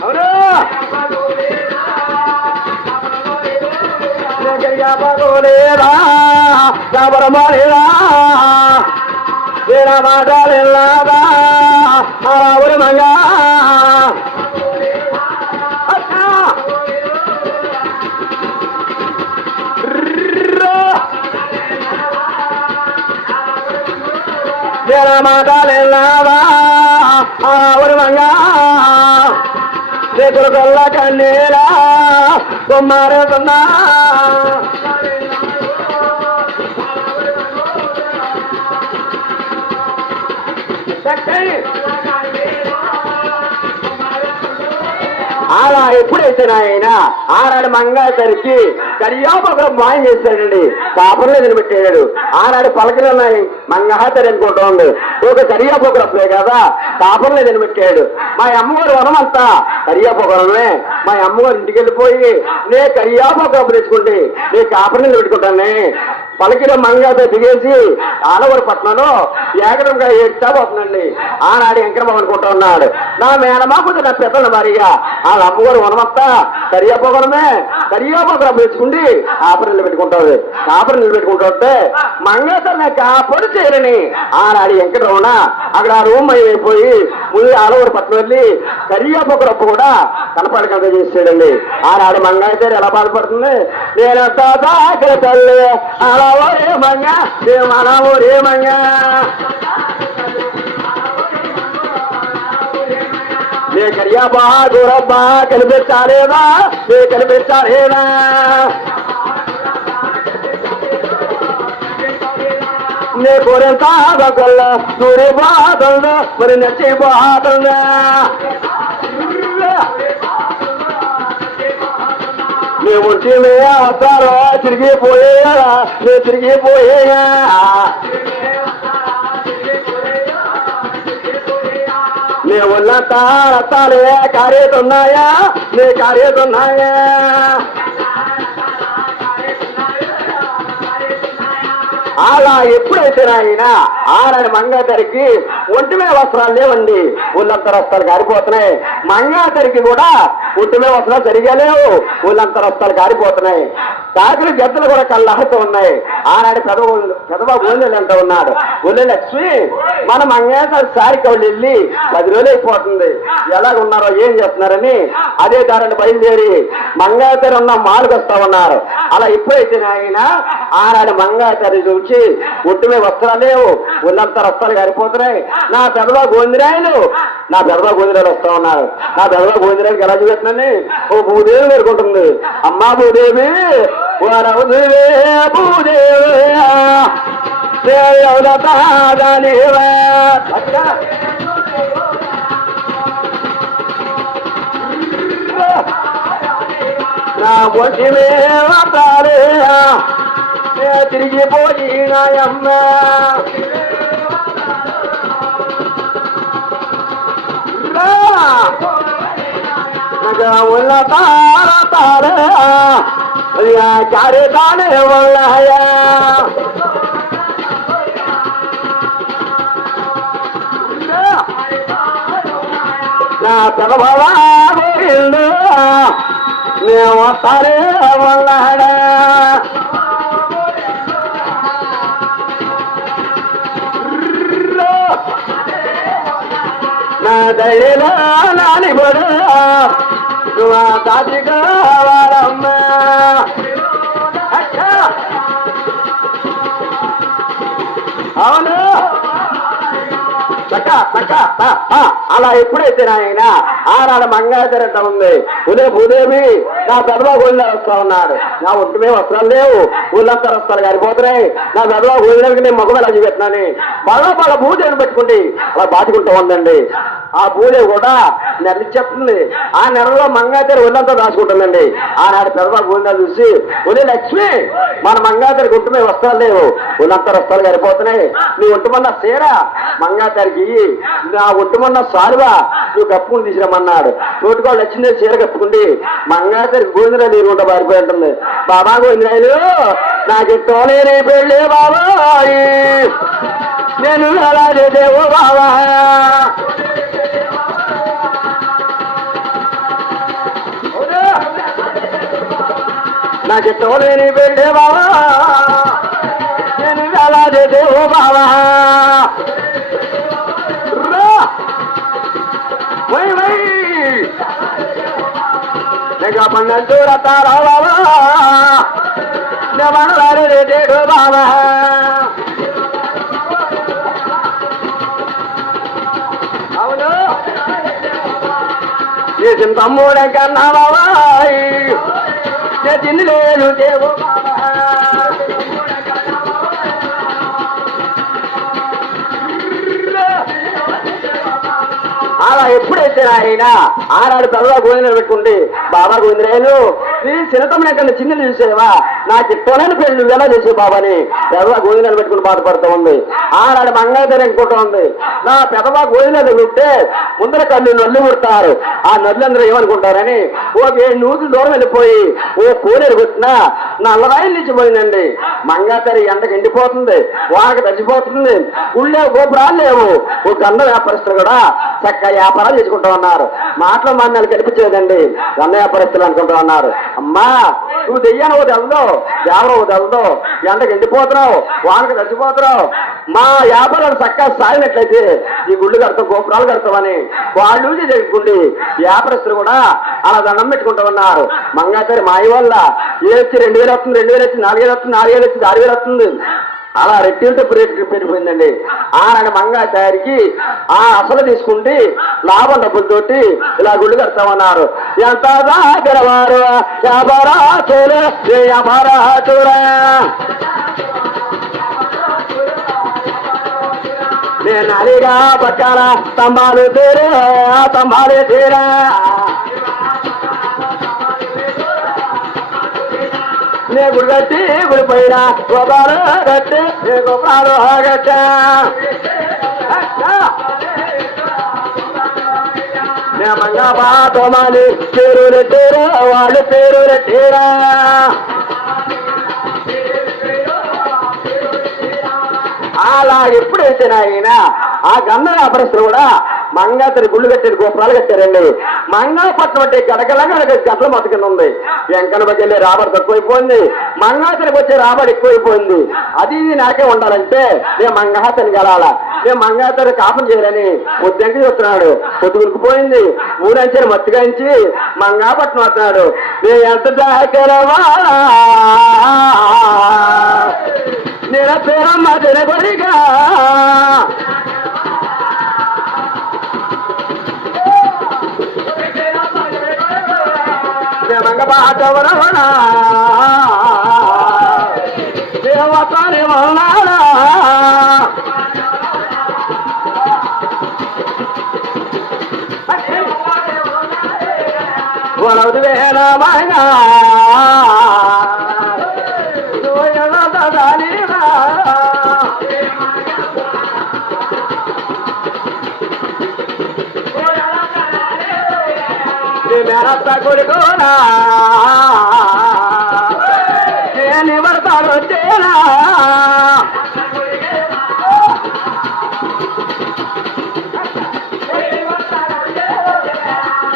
అవును కన్యాపకోలేదా కాబరమోలేదా వేరే మాటలేదా ఆవురు మంగా మాటలేదా ఆవురు మంగా కొల్ల కన్నీరా కుమారుతున్నా అలా ఎప్పుడైతే నాయన ఆనాడు మంగళగిరికి కరియాపకురం మాయం చేశాడండి కాపురలో నిలబెట్టాడు ఆనాడు పలకలు ఉన్నాయి మంగళగిరి అనుకుంటోంది ఒక కరియాపకురప్పులే కదా కాపురలో నిలబెట్టాడు మా అమ్మగారు వనమంతా కరియాపకురమే మా అమ్మగారు ఇంటికి వెళ్ళిపోయి నే కరియాపకురప్పు తెచ్చుకుంటే నీ కాపురం నిలబెట్టుకుంటానే పలకిలో మంగళతో దిగేసి ఆలవరి పట్నంలో ఏకడంగా ఏడ్చాపోతుందండి ఆనాడు వెంకటబాబు అనుకుంటా ఉన్నాడు నా మేనమాకు నా పెద్దల మరిగా వాళ్ళ అమ్మగారు వనమంతా కరియాపోగలమే కరియాపోగరం పెంచుకుండి కాపురం పెట్టుకుంటుంది కాపురం నిలబెట్టుకుంటుంటే మంగళతో నాకు కాపురు చేయరని ఆనాడు వెంకటరమణ అక్కడ ఆ రూమ్ అయిపోయి ముందు ఆలవరి పట్నం వెళ్ళి కరియాపోగరప్పు కూడా కనపడకంగా చేసాడండి ఆనాడు మంగళతో ఎలా బాధపడుతుంది నేను తల్లి అలా ఒరే మంగ మన ఒరే మంగ నే కరియా బా దూరబ్బా కనిపించాలేదా నే కనిపించాలేదా నే కోరెంత గొల్ల దూరి బాదల్ మరి నచ్చి బాదల్ నీ ఉంచి మే అవతారో తిరిగిపోయేయా నే తిరిగిపోయేయా నే ఉన్న తాళే కార్యతున్నాయా నే కార్యతున్నాయా అలా ఎప్పుడైతే ఆయన ఆరని మంగాతరికి ఒంటి మీద వస్త్రాలు లేవండి ఊళ్ళంతా వస్త్రాలు కారిపోతున్నాయి మంగాతరికి కూడా ఒంటి మీద వస్త్రాలు సరిగా లేవు ఊళ్ళంతా వస్త్రాలు కారిపోతున్నాయి కాకులు గద్దలు కూడా కళ్ళహతో ఉన్నాయి ఆనాడు పెదబాబు ఊళ్ళో అంటూ ఉన్నాడు ఊళ్ళో లక్ష్మి మన మంగేశ్వర సారికి వాళ్ళు వెళ్ళి 10 రోజులు అయిపోతుంది ఎలాగ ఉన్నారో ఏం చేస్తున్నారని అదే దారిని బయలుదేరి మంగాతరి ఉన్న మాలకు వస్తా ఉన్నారు అలా ఎప్పుడైతే ఆయన ఆనాడు మంగాతరి చూసి ఒట్టు మీద వస్త్రాలు లేవు ఒళ్ళంతా వస్త్రాలు కారిపోతున్నాయి నా పెదవా గోందిరాయలు వస్తా ఉన్నారు నా పెదవా గోందిరాయలకి ఎలా చూస్తున్నాను ఓ భూదేవి వేరుకుంటుంది అమ్మా భూదేవి వరవుదేవే భూదేవి నా బొట్టి వస్తారే తిరిగిపోయినాయమ్మ ఉన్న తారే చారే తానే వాళ్ళయా నా పెదవా ఇల్లు మేము తారే వాళ్ళడా నా దయలో నాని బడు దాచి కావాలమ్మా అవును అలా ఎప్పుడైతే ఆయన ఆనాడు మంగాధరంట ఉంది భూదేవి నా పెదవా గోళ్ళ వస్తా ఉన్నాడు నా ఒంటి మీద వస్త్రాలు లేవు ఊళ్ళంతా వస్త్రాలు కారిపోతున్నాయి నా పెదవా గోళ్ళకి నేను మగ వెళ్ళి పెట్టినాను బాగా భూదేవిని పెట్టుకుంటే అలా బాదుకుంటూ ఉందండి ఆ భూదేవి కూడా నెల చెప్తుంది ఆ నెలలో మంగాధరి ఒళ్ళంతా దాచుకుంటుందండి ఆనాడు పెదవా గోళ్ళ చూసి ఒలే లక్ష్మి మన మంగాధరికి ఒంటి మీద వస్త్రాలు లేవు ఊళ్ళంతా వస్త్రాలు కారిపోతున్నాయి నీ ఒంటి మొన్న సీర మంగాధరికి నా ఒంటి మొన్న సారువా నువ్వు కప్పుకుని తీసుకురమ్మన్నాడు తోటికోళ్ళు వచ్చిందే చీర కప్పుకుండి మంగాధరికి గోవిందరా నీరుకుంటా పారిపోయి ఉంటుంది బాబా గోవిందరాయలు నాకు తోలేని పెళ్ళే బాబాయి నేను అలా చేసేవో బాబా నాకు తోలేని పెళ్ళే బాబా నేను అలా చేసేవో బాబా పన్నెండు రతారా బాబా నేడు బాబా అవును చేసిన తమ్ముడే కన్నా బాబా తిని లేదు దేవు బాబా అలా ఎప్పుడైతే ఆయన ఆనాడు పెదవా గోవిందరాయలు పెట్టుకుంటే బాబా గోవిందరాయలు నీ చిన్నతమ్ముడు ఎక్కడ చిన్నలు చూసేవా నాకు ఇష్టమైన పెళ్లి నువ్వు ఎలా చేసే బాబాని పెదవా గోవిందరాయలు పెట్టుకుని బాధపడుతూ ఉంది ఆనాడు మంగాధరి ఇంకోటి ఉంది నా పెదవా గోవిందరాయలు ఉంటే ముందర కళ్ళు నల్లు పుడతారు ఆ నల్లందరూ ఏమనుకుంటారని ఓ 7 నూతులు దూరం వెళ్ళిపోయి ఓ కోనేరు కొట్టినా నల్లరాయిలు నిలిచిపోయిందండి మంగాధరి ఎండకు ఎండిపోతుంది వానకు తగ్గిపోతుంది గుళ్ళే గోపురాలు లేవు ఓ గంధ వ్యాపారస్తులు కూడా చక్కగా వ్యాపారాలు చేసుకుంటూ ఉన్నారు మాటలు మాన్యాలు కనిపించేదండి గంధ వ్యాపారస్తులు అనుకుంటూ ఉన్నారు అమ్మా నువ్వు దెయ్యాను ఓ తెలదో దేవరం ఓ తెలదో ఎండకు ఎండిపోతున్నావు వానకు తగ్గిపోతున్నావు మా వ్యాపారాలు చక్కగా సాగినట్లయితే ఈ గుళ్ళు కడతాం గోపురాలు కడతామని వాళ్ళు జరుగుకుండి వ్యాపారస్తులు కూడా అలా దండం పెట్టుకుంటూ ఉన్నారు. మంగాచారి మాయ వల్ల వచ్చి 2000 వస్తుంది, 2000 వచ్చి 4000 వస్తుంది, 4000 వచ్చి 6000 వస్తుంది. అలా రెట్టింటే పెరిగిపోయిందండి. ఆనాడు మంగాచారికి అసలు తీసుకుంటే లాభం డబ్బులతోటి ఇలా గుళ్ళు కడతామన్నారు. ఎంత దగ్గరవారు వ్యాపారాచురా నేను అలిగా పక్కన స్తంభాలు తీరు స్తంభాలే తీరా నే గుడి కట్టి గుడి పైన గోపాలు కట్టి గోపాలు గట్ట నే మంగా బాతోమాలి పేరు రెట్టేరా వాళ్ళు పేరు రెట్టేరా అలా ఎప్పుడైతే నాయన ఆ గంధ వ్యాపారస్తులు కూడా మంగాతరి గుళ్ళు కట్టారు, గోపురాలు కట్టారండి. మంగాపట్నం అంటే గడగల గట్ల మతకింద ఉంది. వెంకన్నకి వెళ్ళి రాబడి తక్కువైపోయింది, మంగాతరికి వచ్చే రాబడి ఎక్కువైపోయింది. అది ఇది నాకే ఉండాలంటే నేను మంగాతని గలాల, నేను మంగాతరి కాపం చేయాలని పొద్దుంకి చూస్తున్నాడు. పొద్దు ఉరికిపోయింది, ఊరంచెని మత్తిగాంచి మంగాపట్నం వస్తున్నాడు. నేను ఎంత దాకరవా నేను పేరమ్మ తినగొరిగా మంగ బాటవరవనా దేవతాని వన్నాడా వనవది వేరమాయనా మేరత్త కొడుకోనా నేను పడతాను వచ్చేనా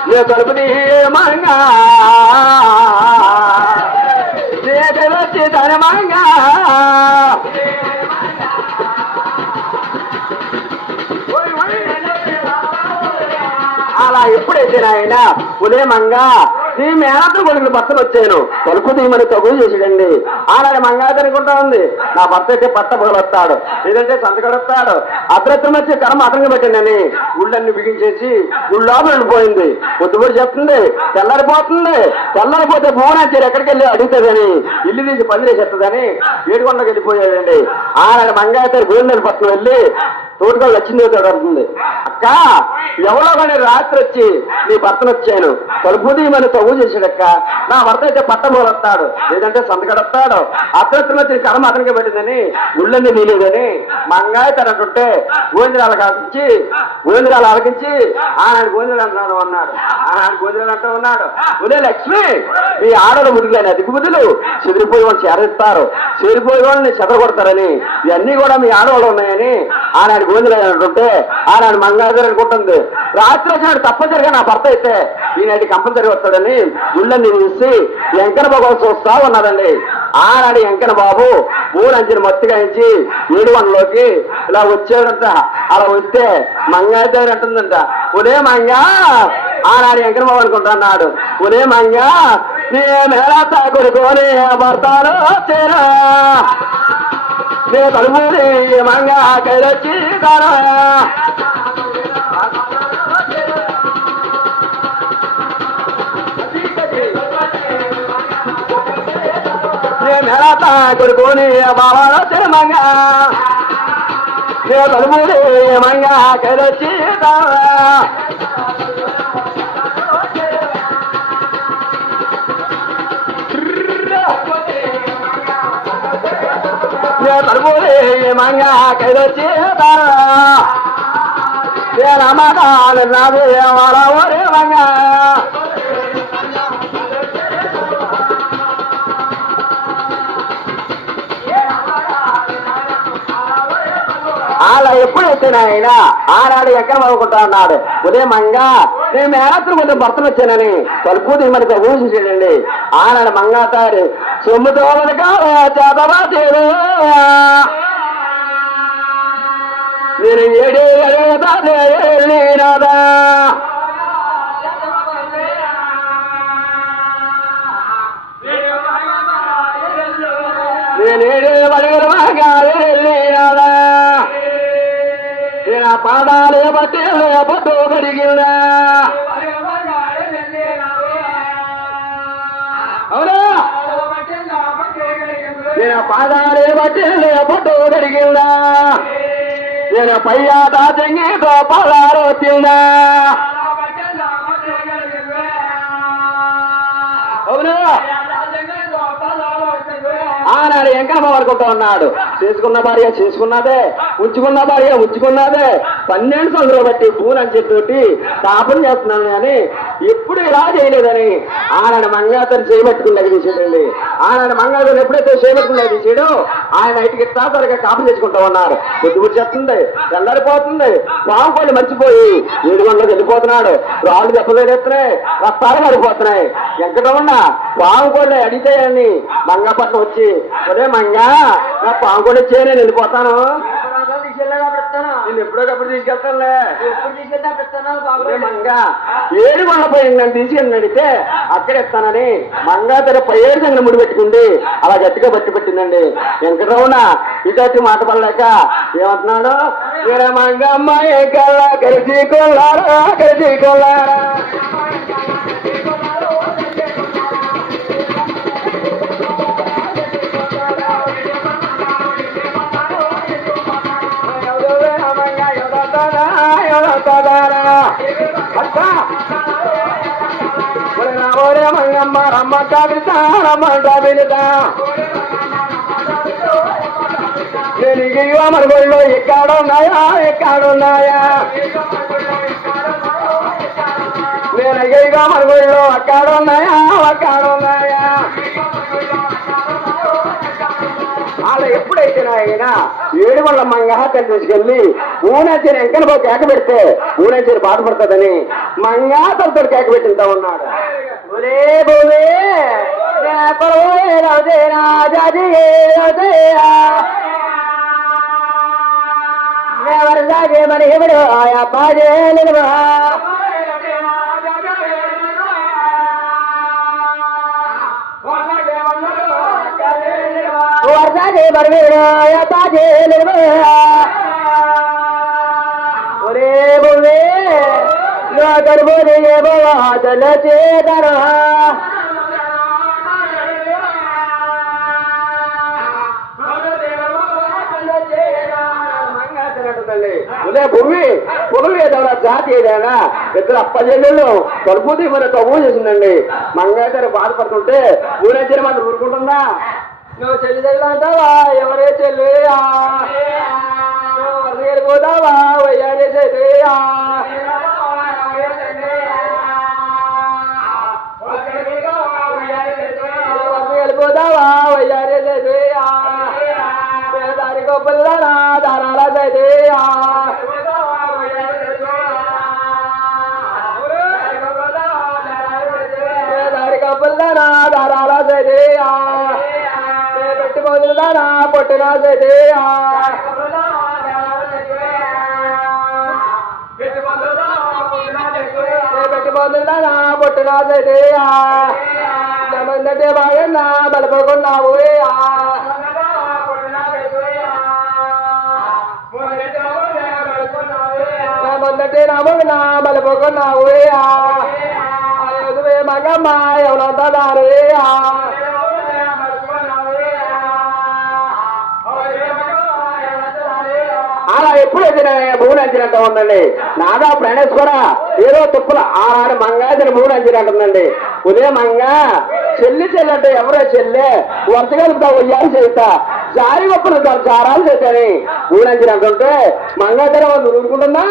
నే తలుపు మంగా వచ్చి తన మంగా అలా ఎప్పుడైతే నాయన ఉదయమంగా నీ మేనత్త కొడుకులు భర్తలు వచ్చాను తలుపు తీయమని తగులు చేసాడండి. ఆనాడు మంగాత అనుకుంటా ఉంది, నా భర్త అయితే పట్ట పొగలొస్తాడు, లేదంటే సంతకడొస్తాడు, అద్రత్రం వచ్చి కర్మ అతనికి పెట్టిందని గుళ్ళన్ని బిగించేసి గుళ్ళోపల వెళ్ళిపోయింది. పొద్దుపూడి చెప్తుంది, తెల్లారిపోతుంది, తెల్లారిపోతే భువనాచారి ఎక్కడికి వెళ్ళి అడుగుతుందని ఇల్లు తీసి పందిరేసేస్తుందని ఏడుకొండకి వెళ్ళిపోయాడండి. ఆనాడు మంగాచారి గోవిందని పక్కన వెళ్ళి తోడుగా లక్ష్మీదేవి అడుగుతుంది, అక్క ఎవరో కానీ రాత్రి వచ్చి నీ భర్తను వచ్చాను తలుపు తీయమని తవ్వు చేసాడక్క, నా భర్త అయితే పట్టబోలొస్తాడు, లేదంటే సంతకడొస్తాడు, అత్రత్రం వచ్చిన కర్మ అతనికి పెట్టిందని గుళ్ళన్నీ తీయలేదని మంగాయతను అంటుంటే గోవిందరాలు ఆలకించి ఆనాడు గోవిందరాలు అంటున్నాడు అన్నాడు. ఆనాడు గోవిందరాలు అంటూ ఉన్నాడు, ఉదయ లక్ష్మి మీ ఆడలు ముదిగాని అధిక బుద్ధులు చెదిరిపోయి వాళ్ళు చేరిస్తారు, చేరిపోయి వాళ్ళని చెదరగొడతారని ఇవన్నీ కూడా మీ ఆడవాళ్ళు ఉన్నాయని ఆనాడు గోవిందరాలు అంటుంటే ఆనాడు మంగాయతరు అనుకుంటుంది, రాత్రి వచ్చినాడు తప్పనిసరిగా నా భర్త అయితే ఈనాటి కంపల్సరీ వస్తాడని గుళ్ళని చూసి వెంకన్న బాబు చూస్తా ఉన్నదండి. ఆనాడు వెంకన్న బాబు 3 అంచెలు మత్తిగా ఇచ్చి 7 ఇలా వచ్చాడంట. అలా వస్తే మంగాచారి అంటుందంట, ఉదయ మంగా ఆనాడు వెంకన్న బాబు అనుకుంటున్నాడు, ఉదయ మంగా నీ మేళతా కొడుకోని భర్తలో చేరా నే తలుపుని మంగా కైలొచ్చి మేళతా కొడుకోని బాబాలో తిరమంగా నే తలుపుని మంగా కైలొచ్చి తలుపుని మంగా కైలొచ్చి రమదాలు నది వాళ్ళ ఊరి మంగా అలా ఎప్పుడైతే నాయన ఆనాడు ఎక్కడ బాగుకుంటా అన్నాడు, ఉదయమంగా నేను మేనత్తులు కొంచెం భర్తలు వచ్చానని తలుపు తీయమని ఊహించాడండి. ఆనాడు మంగాతారు సొమ్ముతో చేతరాదేవే నేను ఏడేదా నేడు వడిగలవాగా వెళ్ళినాడా నా పాదాలే బట్టి బొట్టు కడిగినా అవునా నేను పాదాలే బట్టి బొట్టు కడిగినా నేను పయ్యాట చెంగితో పదాలు తిన్నా అవునా ఆనాడు ఎంకమ్మ వరకుంటూ ఉన్నాడు. చేసుకున్న భార్య చేసుకున్నదే, ఉంచుకున్న భార్య ఉంచుకున్నదే, 12 సంవత్సరాలు బట్టి పూలని చెప్పి కాపురం చేస్తున్నాను కానీ ఎప్పుడు ఇలా చేయలేదని ఆనాడు మంగాతను చేయబెట్టుకున్నది తీసేయండి. ఆనాడు మంగాతను ఎప్పుడైతే చేయబెట్టుకున్నది తీసాడు ఆయన ఇంటికి తాతలుగా కాపురం చేసుకుంటూ ఉన్నారు. పొద్దుగుడు చెప్తుంది, తెల్లారిపోతుంది, పాముకోళ్ళు మర్చిపోయి 7 గంటలకు వెళ్ళిపోతున్నాడు. రాళ్ళు దెబ్బతేస్తున్నాయి, రక్తాలు పడిపోతున్నాయి. ఎక్కడన్నా పాముకోళ్ళు అడిగితేయని మంగపట్నం వచ్చి ఒరే మంగా నా పాముకోళ్ళు వచ్చే నేను వెళ్ళిపోతాను, నేను ఎప్పుడోకప్పుడు తీసుకెళ్తానులే, మంగా 7 గంటల పోయి నన్ను తీసుకెళ్ళి అడిగితే అక్కడ ఇస్తానని మంగా తన 17 సంగతి ముడి పెట్టుకుంది అలా గట్టిగా బట్టి పెట్టిందండి. వెంకటరమణ ఇదొచ్చి మాట పడలేక ఏమంటున్నాడు, నేను మంగమ్మ కల్లా కలిసి కొల్లారా కలిసి కొల్లారా మంగమ్మ రమ్మ కవితా రమ్మ కవిత నేను మరుగుళ్ళు ఎక్కడున్నాయా ఎక్కడున్నాయా నేను మరుగుళ్ళు అక్కడున్నాయా అక్కడున్నాయా అలా ఎప్పుడైతే ఆయన 7 గంటల మంగాతను తీసుకెళ్ళి ఊనచ్చిన ఎంకని పోయి కేక పెడితే ఊనచ్చిన బాధపడుతుందని మంగాతలతో కేక పెట్టింతా ఉన్నాడు. మన ఎవడు ఆయా బాజే వర్షాన్ని బరవేడు బాజే ఒరే బువే గర్భోని బాధల చేతరా ఉదయ భూమి పొగలు ఏదైనా జాతి ఏదైనా ఇద్దరు అప్పచెల్లెళ్ళు కలుపుతీ మరి తవ్వు చేసిందండి. మంగారు బాధపడుతుంటే ఊరేజన మనం ఊరుకుంటుందా, నువ్వు చెల్లి చెల్లి అంటావా ఎవరే చెల్లి వెళ్ళిపోతావా వయ్యారే చెయ్యా వెళ్ళిపోతావా వయ్యారే చెయ్యా దారి గొప్పల్లా దారాల చెయ్యా దారి గొప్పల్లా దారాల చెయ్యా పెట్టి మొదలుదానా పొట్టినా చెయ్యా పెట్టి మొదలుదానా పొట్టినా చెయ్యా మందంటే బాగా బలపకున్నావు మందంటే రామన్నా బలపకున్నావు మగమ్మ ఎవరంతా దారే అలా ఎప్పుడైతే భూమి అంచినట్టు ఉందండి. నాగా ప్రాణేశ్వర ఏదో తుప్పుల ఆనాడు మంగాదిని భూమి అంచినట్టుందండి. ఉదయం మంగా చెల్లి చెల్లంటే ఎవరో చెల్లె వర్తగలుగుతా ఉయ్యాలు చేస్తా జారి గొప్పలు చారాలు చేశాని భూమి అంచినట్టుంటే మంగాధర వాళ్ళు ఊరుకుంటుందా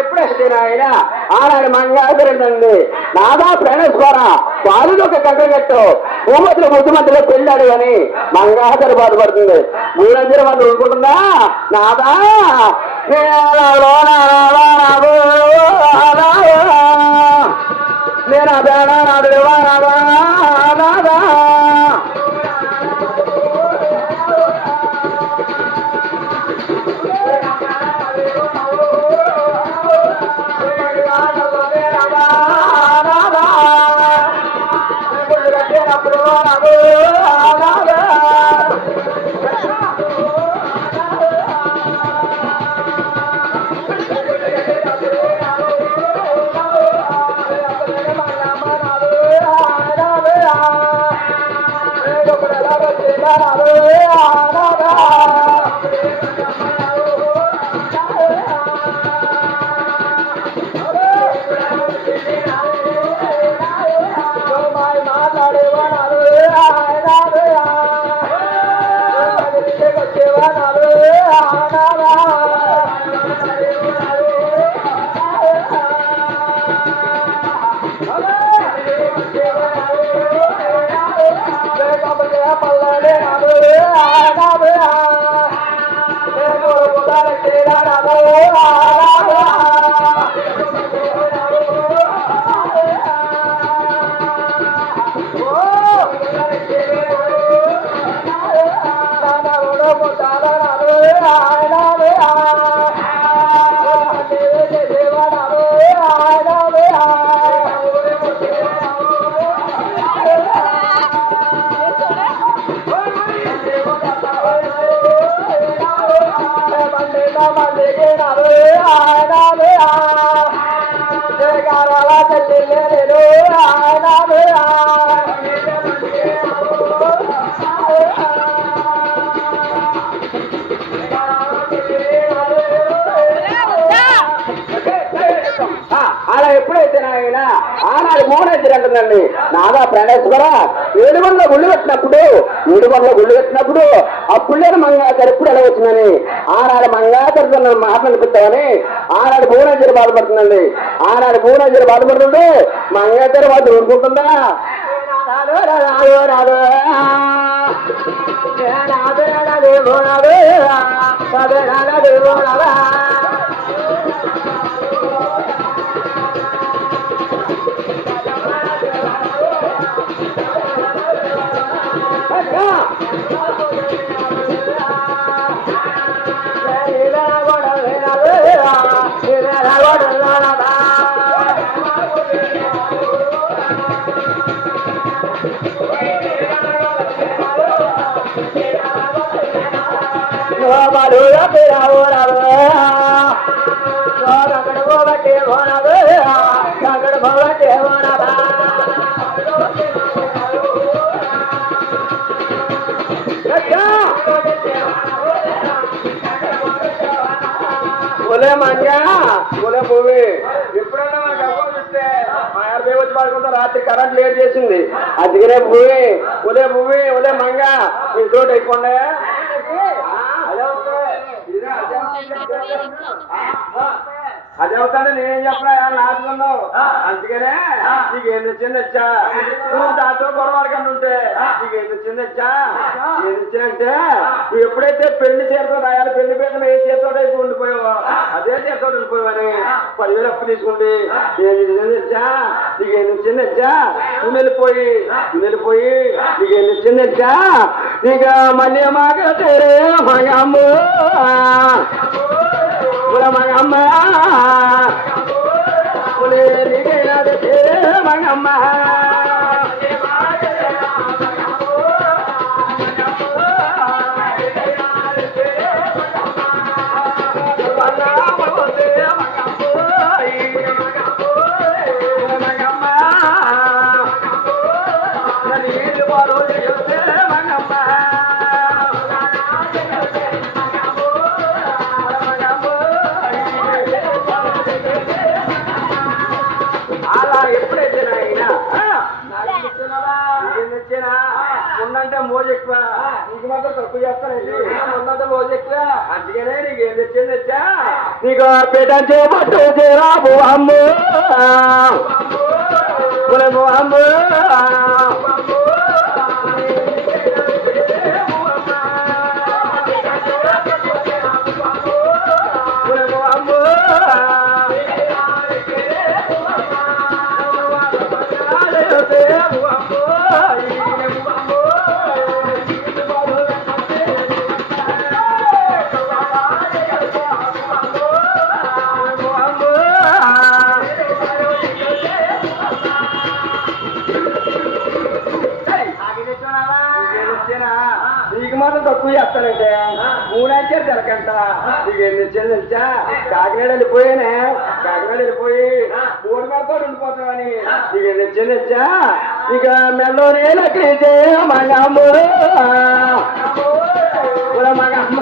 ఎప్పుడైతే ఆయన ఆనాడు మంగాధరండి నాదా ప్రణేశ్వర వాళ్ళు ఒక కట్టగట్టు భూమతులు ముద్దు మధ్యలో పెళ్ళాడు అని మంగాధర బాధపడుతుంది మూడంజల మంది ఊరుకుంటుందా నాదా నేను బేడా నాడు నాదా అలా ఎప్పుడైతే ఆయన ఆనాడు మోహనైతే అంటుందండి నాదా ప్రణేశ్వర ఏడుగొండలో గుళ్ళు పెట్టినప్పుడు అప్పుడేనా మంగాధర ఎప్పుడు ఎలా వచ్చిందని ఆనాడు మంగాధరతో మాట్లాడుకుంటామని ఆనాడు భువనేశ్వరి బాధపడుతుందండి ఆనాడు భువనేశ్వరి బాధపడుతుంటే మంగాధర వాళ్ళు ఊరుకుంటుందా ఒలే మంగా ఒలే భూమి ఎప్పుడైనా మాకు డబ్బులు ఇస్తే మా యాభై వచ్చి పడుకుంటా రాత్రి కరెంట్ లేట్ చేసింది అందుకనే భూమి ఒలే మంగా మీ తోట అయిపోండి అదే అవుతానే నేనేం చెప్పినా నాటుకున్నావు అందుకనే నీకు ఏం తెచ్చింది వచ్చా నువ్వు దాంతో గొడవలకన్నా ఉంటే నీకు ఏం తెచ్చింది వచ్చా ఏం తెచ్చానంటే నువ్వు ఎప్పుడైతే పెళ్లి చేరుతో రాయాలి పెళ్లి పేద ఏ చేతితో అయిపోయి ఉండిపోయావో అదే చేతితో ఉండిపోయావని 10,000 అప్పు తీసుకుంటే ఏం తెచ్చింది వచ్చా నీకు ఏం తెచ్చింది వచ్చా నువ్వు వెళ్ళిపోయి నీకు ఏం తెచ్చింది వచ్చా నీకు మళ్ళీ మాకు తేరే మగమ్మ మగమ్మ మగమ్మ ఉన్నంటే మోజు ఎక్కువ నీకు మాత్రం తక్కువ చేస్తానండి ఉన్నంటే మోజు ఎక్కువ అందుకనే నీకు ఏం తెచ్చింది వచ్చా నీకు పెట్టే పట్టు చేరాబు అమ్మ అమ్మ నీకు మాత్రం తక్కువ చేస్తానంటే మూడంటే తెలకంట నీకు ఎన్ని వచ్చాను తెలుసా కాకినాడ వెళ్ళిపోయానే కాకినాడ వెళ్ళిపోయి 3 గంటతో ఉండిపోతామని నీకు ఎన్ని వచ్చాను తెలుసా ఇక మెల్లోనే లక్ష్మీ మగమ్మ మగమ్మ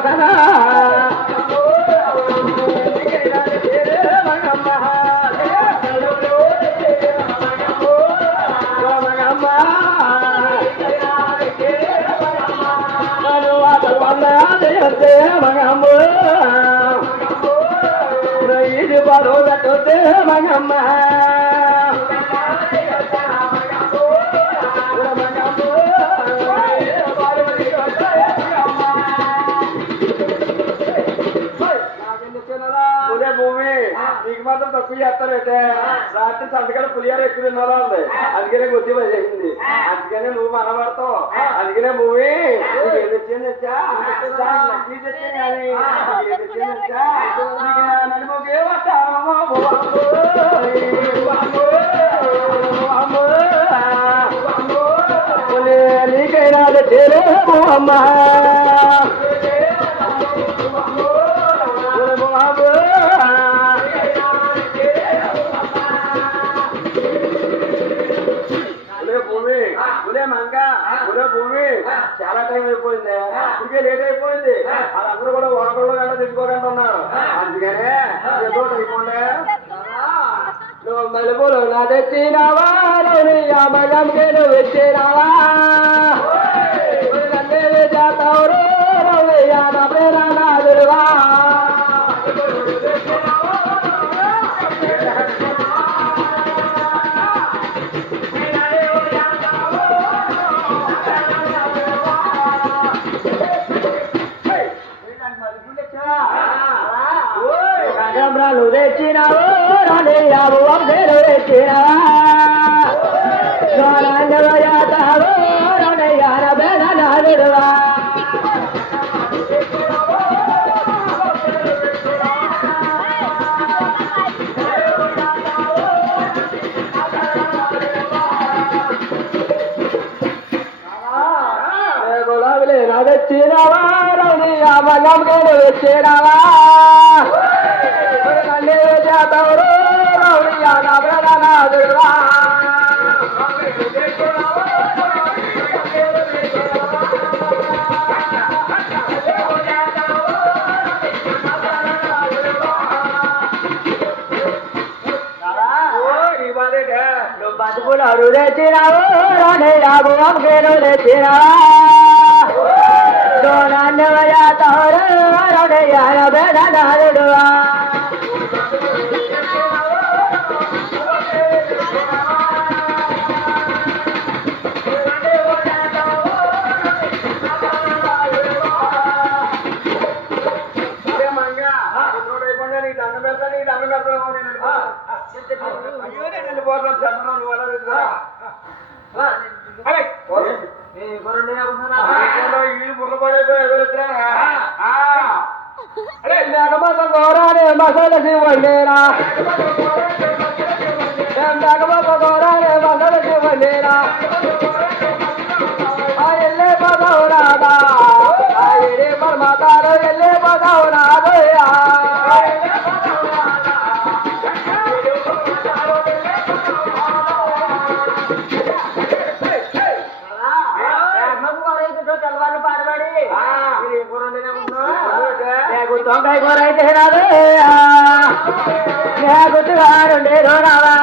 మగమ్మ ఇది బలో పెట్టే మగమ్మ భూమి నీకు మాత్రం తక్కువ చేస్తానంటే రాత్రి సంతకాల పులిహార ఎక్కువ తిన్నాలో ఉంది అందుకనే కొద్ది చేసింది అందుకనే నువ్వు మనబడతావు అందుకనే భూమి నీకు ఏది వచ్చింది వచ్చా నక్కి తెచ్చే కానీ ఏది వచ్చింది వచ్చా నన్ను నీకైనా చేరేమో అమ్మా భూమి చాలా టైం అయిపోయింది ఇంకే లేట్ అయిపోయింది వాళ్ళందరూ కూడా ఒకళ్ళు గంట తెచ్చుకోకుండా ఉన్నారు అందుకనే ఏదో అయిపోండి మలుపులు నా తెచ్చినావా మగంకే నువ్వు ఇచ్చినావా చేస్తావు నాదురువా నువ్వు తెచ్చినావు రావు అమ్మేరు తెచ్చినావా చేస్తావు నాదురువా గులాబీలే నా తెచ్చినావా రౌని మగంకే నువ్వు తెచ్చినావా చేస్తావు రౌని నాదురువా బతుకులు అరు తెచ్చినావు రాబు అమ్మకేను తెచ్చినావా నాదుడువా గౌరానే మసాల శివండేరా గౌరానే మసాల శివండేరా ఎల్లే పదవురాదా పరమాతారు ఎల్లే పదవురాదయా తొంభై కూర అయితే రాదు గుర్తుగారుండే రావా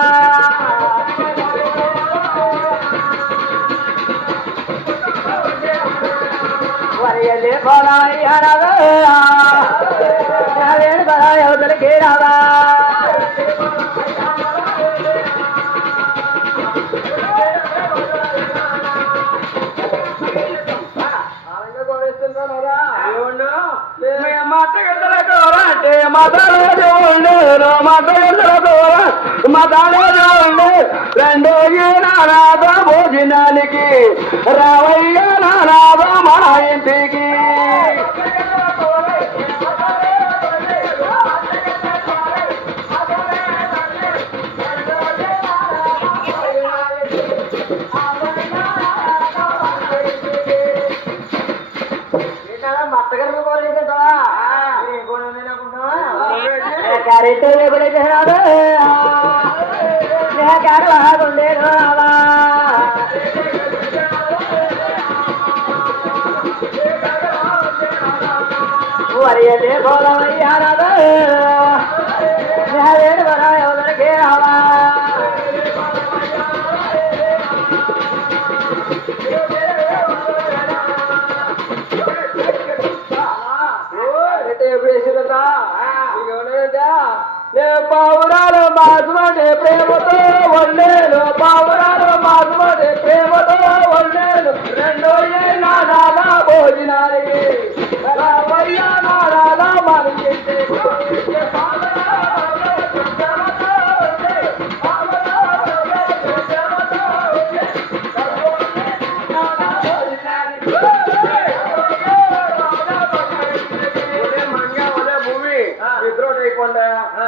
వరి వెళ్ళి పోరాడు ఎవరికి రావా రెండో నానాద భోజనానికి రావయ్య నానాద మా ఇంటికి మత్తగారు కోరేదా క్యారెట్ ఎప్పుడైతే రాదు క్యారెట్ బాగుండేది రావా వరియలే పోలవయ్యారదు వేడు బరా ఎవరికి రావా పావురాలు మాసుమడే ప్రేమతో వండేను పావురాలు మాసుమడే ప్రేమతో వండేను రెండో నాదా భోజనానికి రావయ్య నాదా మన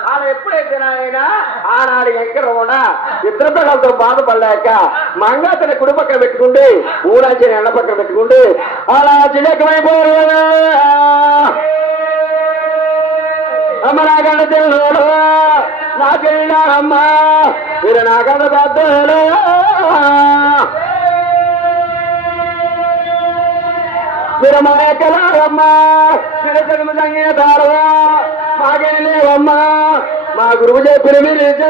ఆయన ఎప్పుడైతే ఆయన ఆనాడు ఎంకరమణ ఇద్దరు పిల్లలతో బాధపడలేక మంగా తన కుడి పక్కన పెట్టుకుంటే ఊరాంచిన ఎండ పక్కన పెట్టుకుంటే అలా చిలకమైపోయాడు అమ్మ నాకన్నా తెలుసు నాకెళ్ళినా అమ్మ మీరు నాకన్నా పెద్దలు మీరు మా ఎక్కలారమ్మా మీరు జన్మ సంగీతాలు మాకేం లేవమ్మా మా గురువు చెప్పిన మీరు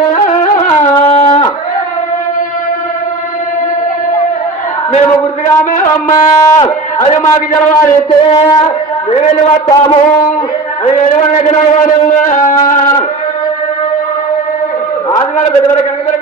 మేము గుర్తుగా మేమమ్మా అది మాకు జలవారిస్తే మేము వెళ్ళి వస్తాము అది ఆదివారం పెద్దవారు కనుక